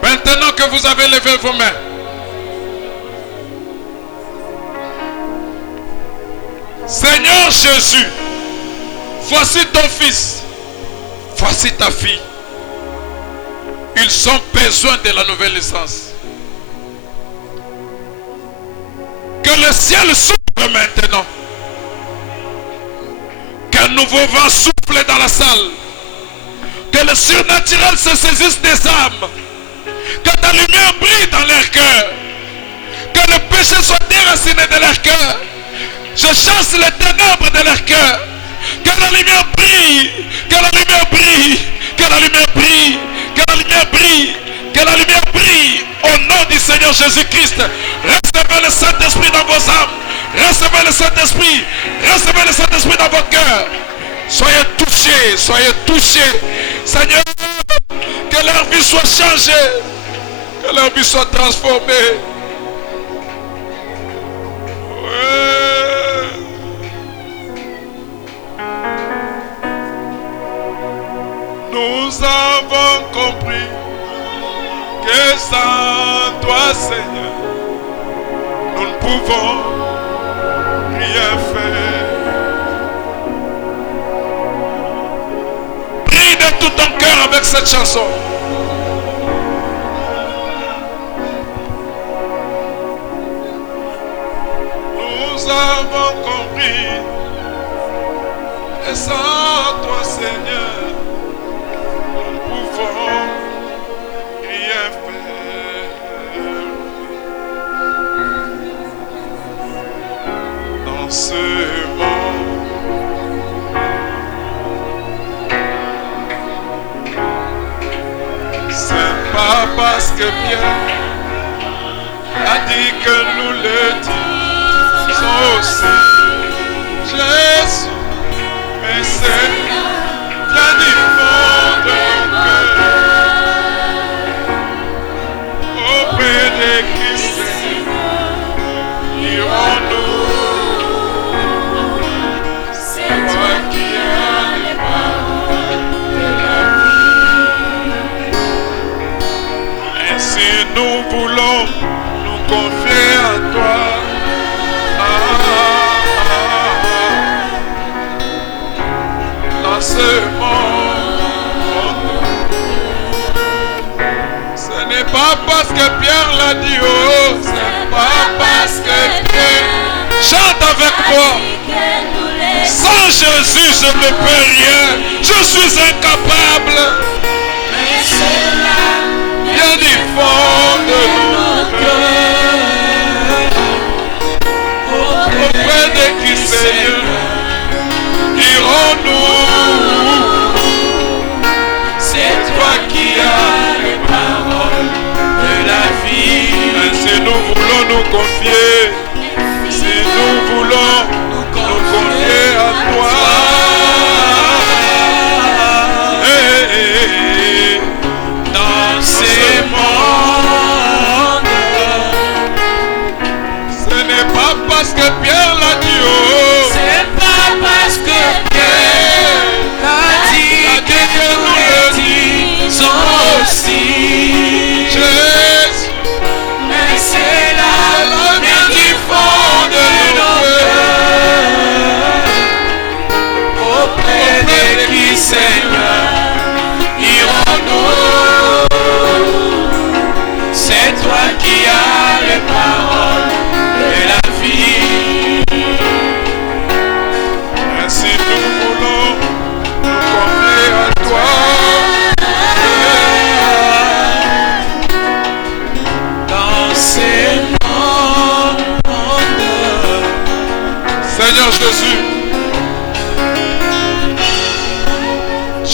Maintenant que vous avez levé vos mains, Seigneur Jésus, voici ton fils, voici ta fille. Ils ont besoin de la nouvelle naissance. Que le ciel s'ouvre maintenant. Qu'un nouveau vent souffle dans la salle. Que le surnaturel se saisisse des âmes. Que ta lumière brille dans leur cœur. Que le péché soit déraciné de leur cœur. Je chasse les ténèbres de leur cœur. Que la lumière brille. Que la lumière brille. Que la lumière brille. Que la lumière brille. Que la lumière brille. Au nom du Seigneur Jésus-Christ. Recevez le Saint-Esprit dans vos âmes. Recevez le Saint-Esprit. Recevez le Saint-Esprit dans vos cœurs. Soyez touchés. Soyez touchés. Seigneur, que leur vie soit changée. Que leur vie soit transformée. Ouais. Nous avons compris que sans toi, Seigneur, nous ne pouvons rien faire. Prie de tout ton cœur avec cette chanson. Nous avons compris que sans toi, Seigneur, nous ne pouvons rien faire. Dans ce monde, c'est pas parce que Pierre a dit que nous le disons aussi Jésus, mais c'est bien du fond de nos cœurs. Auprès de qui Seigneur irons-nous? C'est toi qui as les paroles de la vie. Ainsi nous voulons nous confier à toi. Dans ce monde, ce n'est pas parce que Pierre l'a dit, oh, c'est pas parce que Pierre chante avec moi. Sans Jésus, je ne peux rien. Je suis incapable. Mais cela vient du fond de nos cœurs. Auprès de qui, Seigneur, irons-nous? C'est toi qui as les paroles de la vie. Si nous voulons nous confier, si nous voulons nous confier à toi, dans ces mondes, ce n'est pas parce que Pierre l'a dit, oh, c'est pas parce que Pierre l'a dit que nous le disons aussi Jésus, mais c'est la lumière du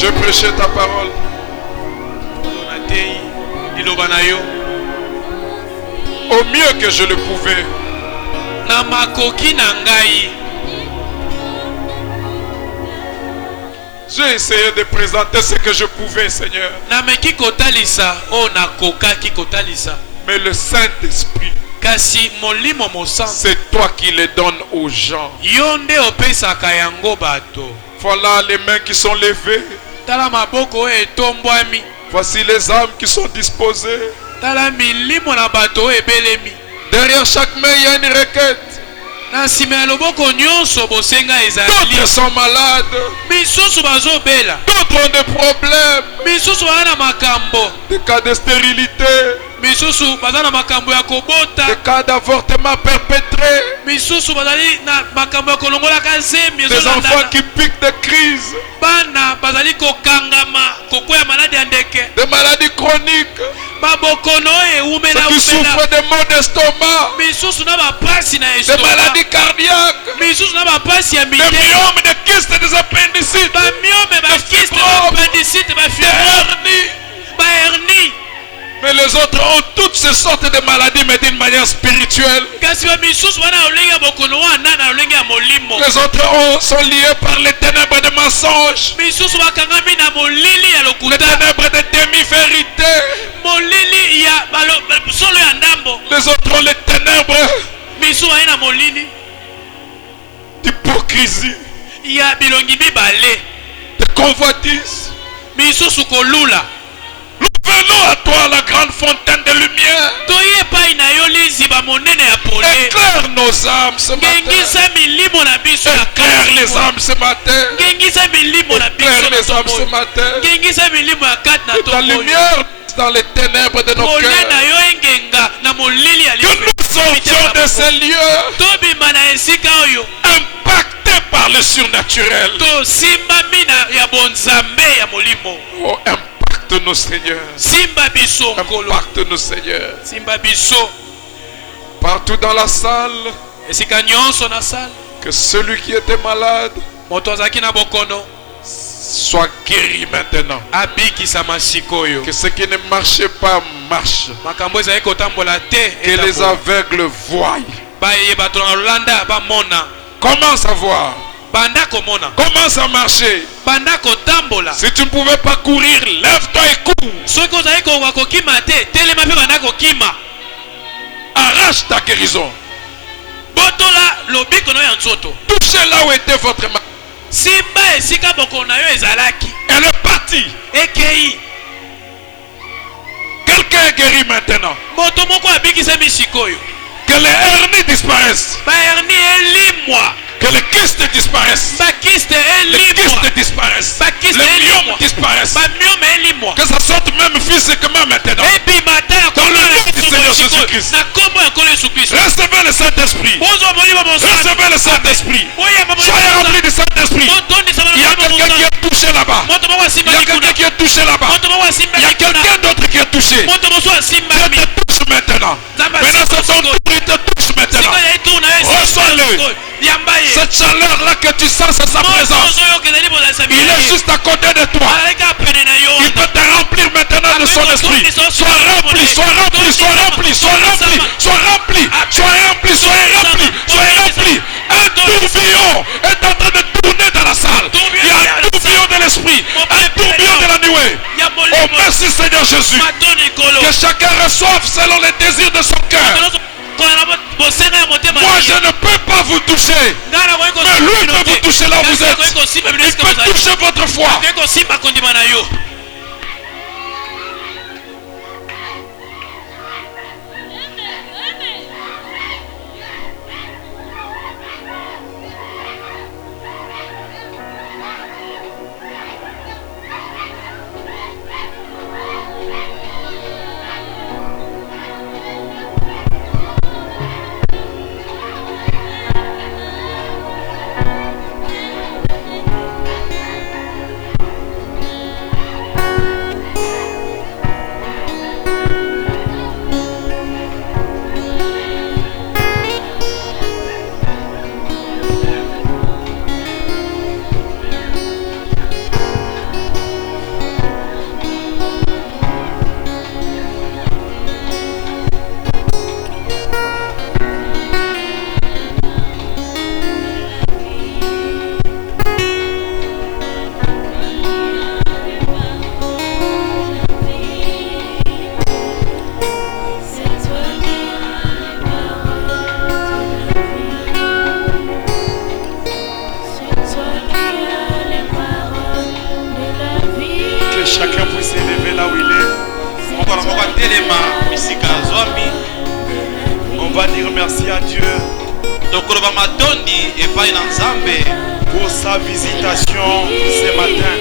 Je prêchais ta parole. Au mieux que je le pouvais. J'ai essayé de présenter ce que je pouvais, Seigneur. Mais le Saint-Esprit, c'est toi qui les donnes aux gens. Voilà les mains qui sont levées. Voici les âmes qui sont disposées. Derrière chaque main, il y a une requête. D'autres sont malades. D'autres ont des problèmes. Des cas de stérilité. Des cas d'avortement perpétré. Des enfants qui piquent de crises. Des maladies chroniques. Ceux qui souffrent de maux d'estomac. Des maladies cardiaques. Des myomes, des kystes, des appendicites. Des fibromes. Des hernies. Mais les autres ont toutes ces sortes de maladies, mais d'une manière spirituelle. Les autres sont liés par les ténèbres de mensonges. Les ténèbres de demi-vérité. Les autres ont les ténèbres d'hypocrisie, de convoitise. Nous venons à toi, la grande fontaine de lumière. Éclaire nos âmes ce matin. Éclaire les âmes ce matin. Éclaire les âmes ce matin. Et ta lumière dans les ténèbres de nos cœurs. Que nous sortions de ces lieux impactés par le surnaturel. Oh, impacte-nous, Seigneur. Impacte-nous, Seigneur. Partout dans la salle, que celui qui était malade soit guéri maintenant. Que ce qui ne marchait pas marche. Que les aveugles voient. Commence à voir. Commence à marcher. Si tu ne pouvais pas courir, lève-toi et cours. Arrache ta guérison. Touchez là où était votre main. Elle est partie. Quelqu'un est guéri maintenant. Que les hernies disparaissent. Que les kystes disparaissent. Les kystes disparaissent. Les myomes disparaissent. Que ça sorte même physiquement maintenant. Dans le nom du Seigneur Jésus-Christ. Recevez le Saint-Esprit. Recevez le Saint-Esprit. Soyez remplis du Saint-Esprit. Il y a quelqu'un qui est touché là-bas. Il y a quelqu'un qui est touché là-bas. Il y a quelqu'un d'autre qui est touché. Dieu te touche maintenant. Maintenant c'est ton tour, il te touche maintenant. Reçois-le. Cette chaleur-là que tu sens, c'est sa présence. Il est juste à côté de toi. Il peut te remplir maintenant de son esprit. Sois rempli, sois rempli, sois rempli, sois rempli, sois rempli, sois rempli, sois rempli, sois rempli. Un tourbillon est en train de tourner dans la salle. Il y a un tourbillon de l'esprit, un tourbillon de la nuée. Oh merci Seigneur Jésus. Que chacun reçoive selon les désirs de son cœur. Moi je ne peux pas vous toucher, mais lui peut vous toucher là où vous êtes. Il peut toucher votre foi. chacun puisse s'élever là où il est. On va dire merci à Dieu pour sa visitation ce matin.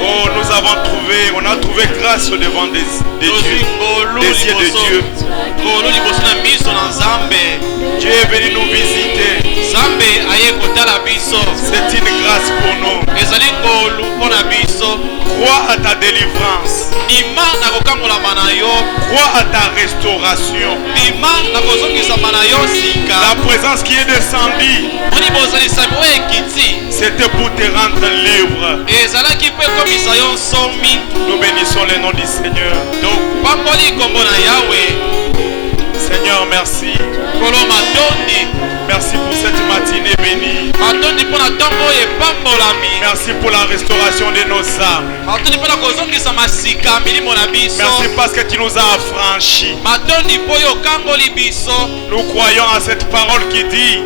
Oh, nous avons trouvé, on a trouvé grâce devant des yeux de Dieu. Dieu est venu nous visiter. C'est une grâce pour nous. Crois à ta délivrance. Crois à ta restauration. La présence qui est descendue, c'était pour te rendre libre. Nous bénissons le nom du Seigneur. Seigneur, merci. Merci pour cette matinée bénie. Merci pour la restauration de nos âmes. Merci parce que tu nous as affranchis. Nous croyons à cette parole qui dit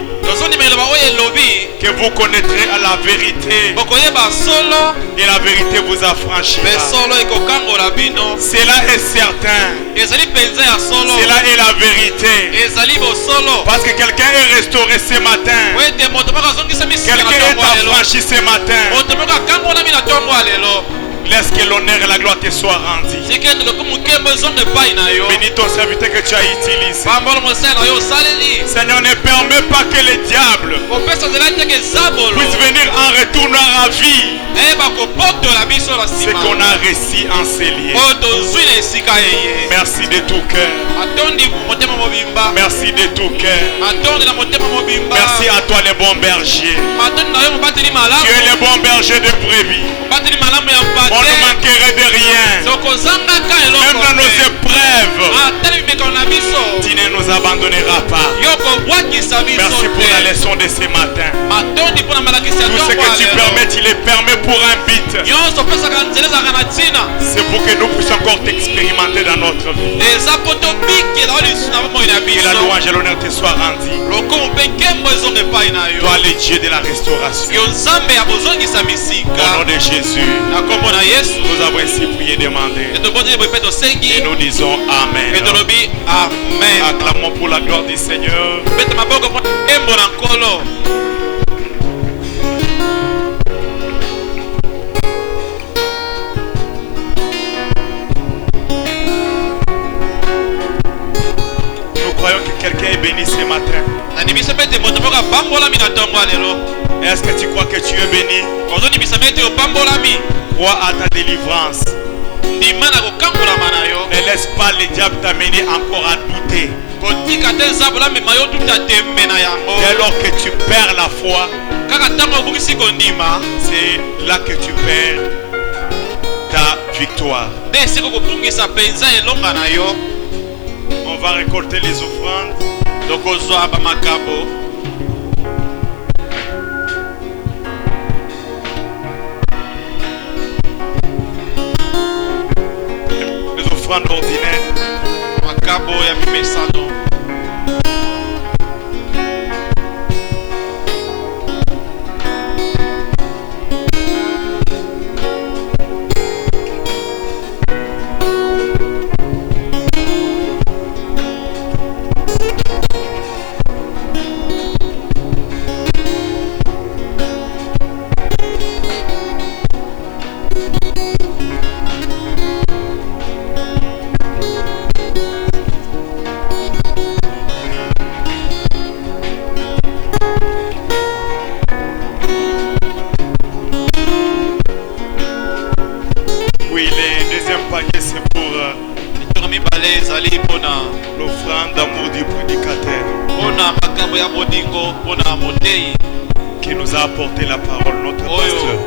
que vous connaîtrez à la vérité et la vérité vous affranchira. Cela est certain. Cela est la vérité. Parce que quelqu'un est restauré ce matin. Quelqu'un est affranchi ce matin. Laisse que l'honneur et la gloire te soient rendus. Bénis ton serviteur que tu as utilisé. Seigneur, ne permets pas que le diable puisse venir en retour dans la vie ce qu'on a réussi en ces lieux. Merci de tout cœur. Merci de tout cœur. Merci à toi le bon berger. Tu es le bon berger de brebis. On ne manquerait de rien. Même dans nos épreuves, tu ne nous abandonneras pas. Merci pour la leçon de ce matin. Tout ce que tu permets, tu le permets pour un but. C'est pour que nous puissions encore t'expérimenter dans notre vie. Que la louange et l'honneur te soient rendus. Toi le Dieu de la restauration. Au nom de Jésus, nous avons ainsi prié, demandé. Et nous disons Amen. Acclamons pour la gloire du Seigneur. Nous croyons que quelqu'un est béni ce matin. Est-ce que tu crois que tu es béni? Crois à ta délivrance. Ne laisse pas le diable t'amener encore à douter. Dès lors que tu perds la foi, c'est là que tu perds ta victoire. On va récolter les offrandes. Offrande ordinaire. L'offrande d'amour du prédicateur qui nous a apporté la parole, notre pasteur.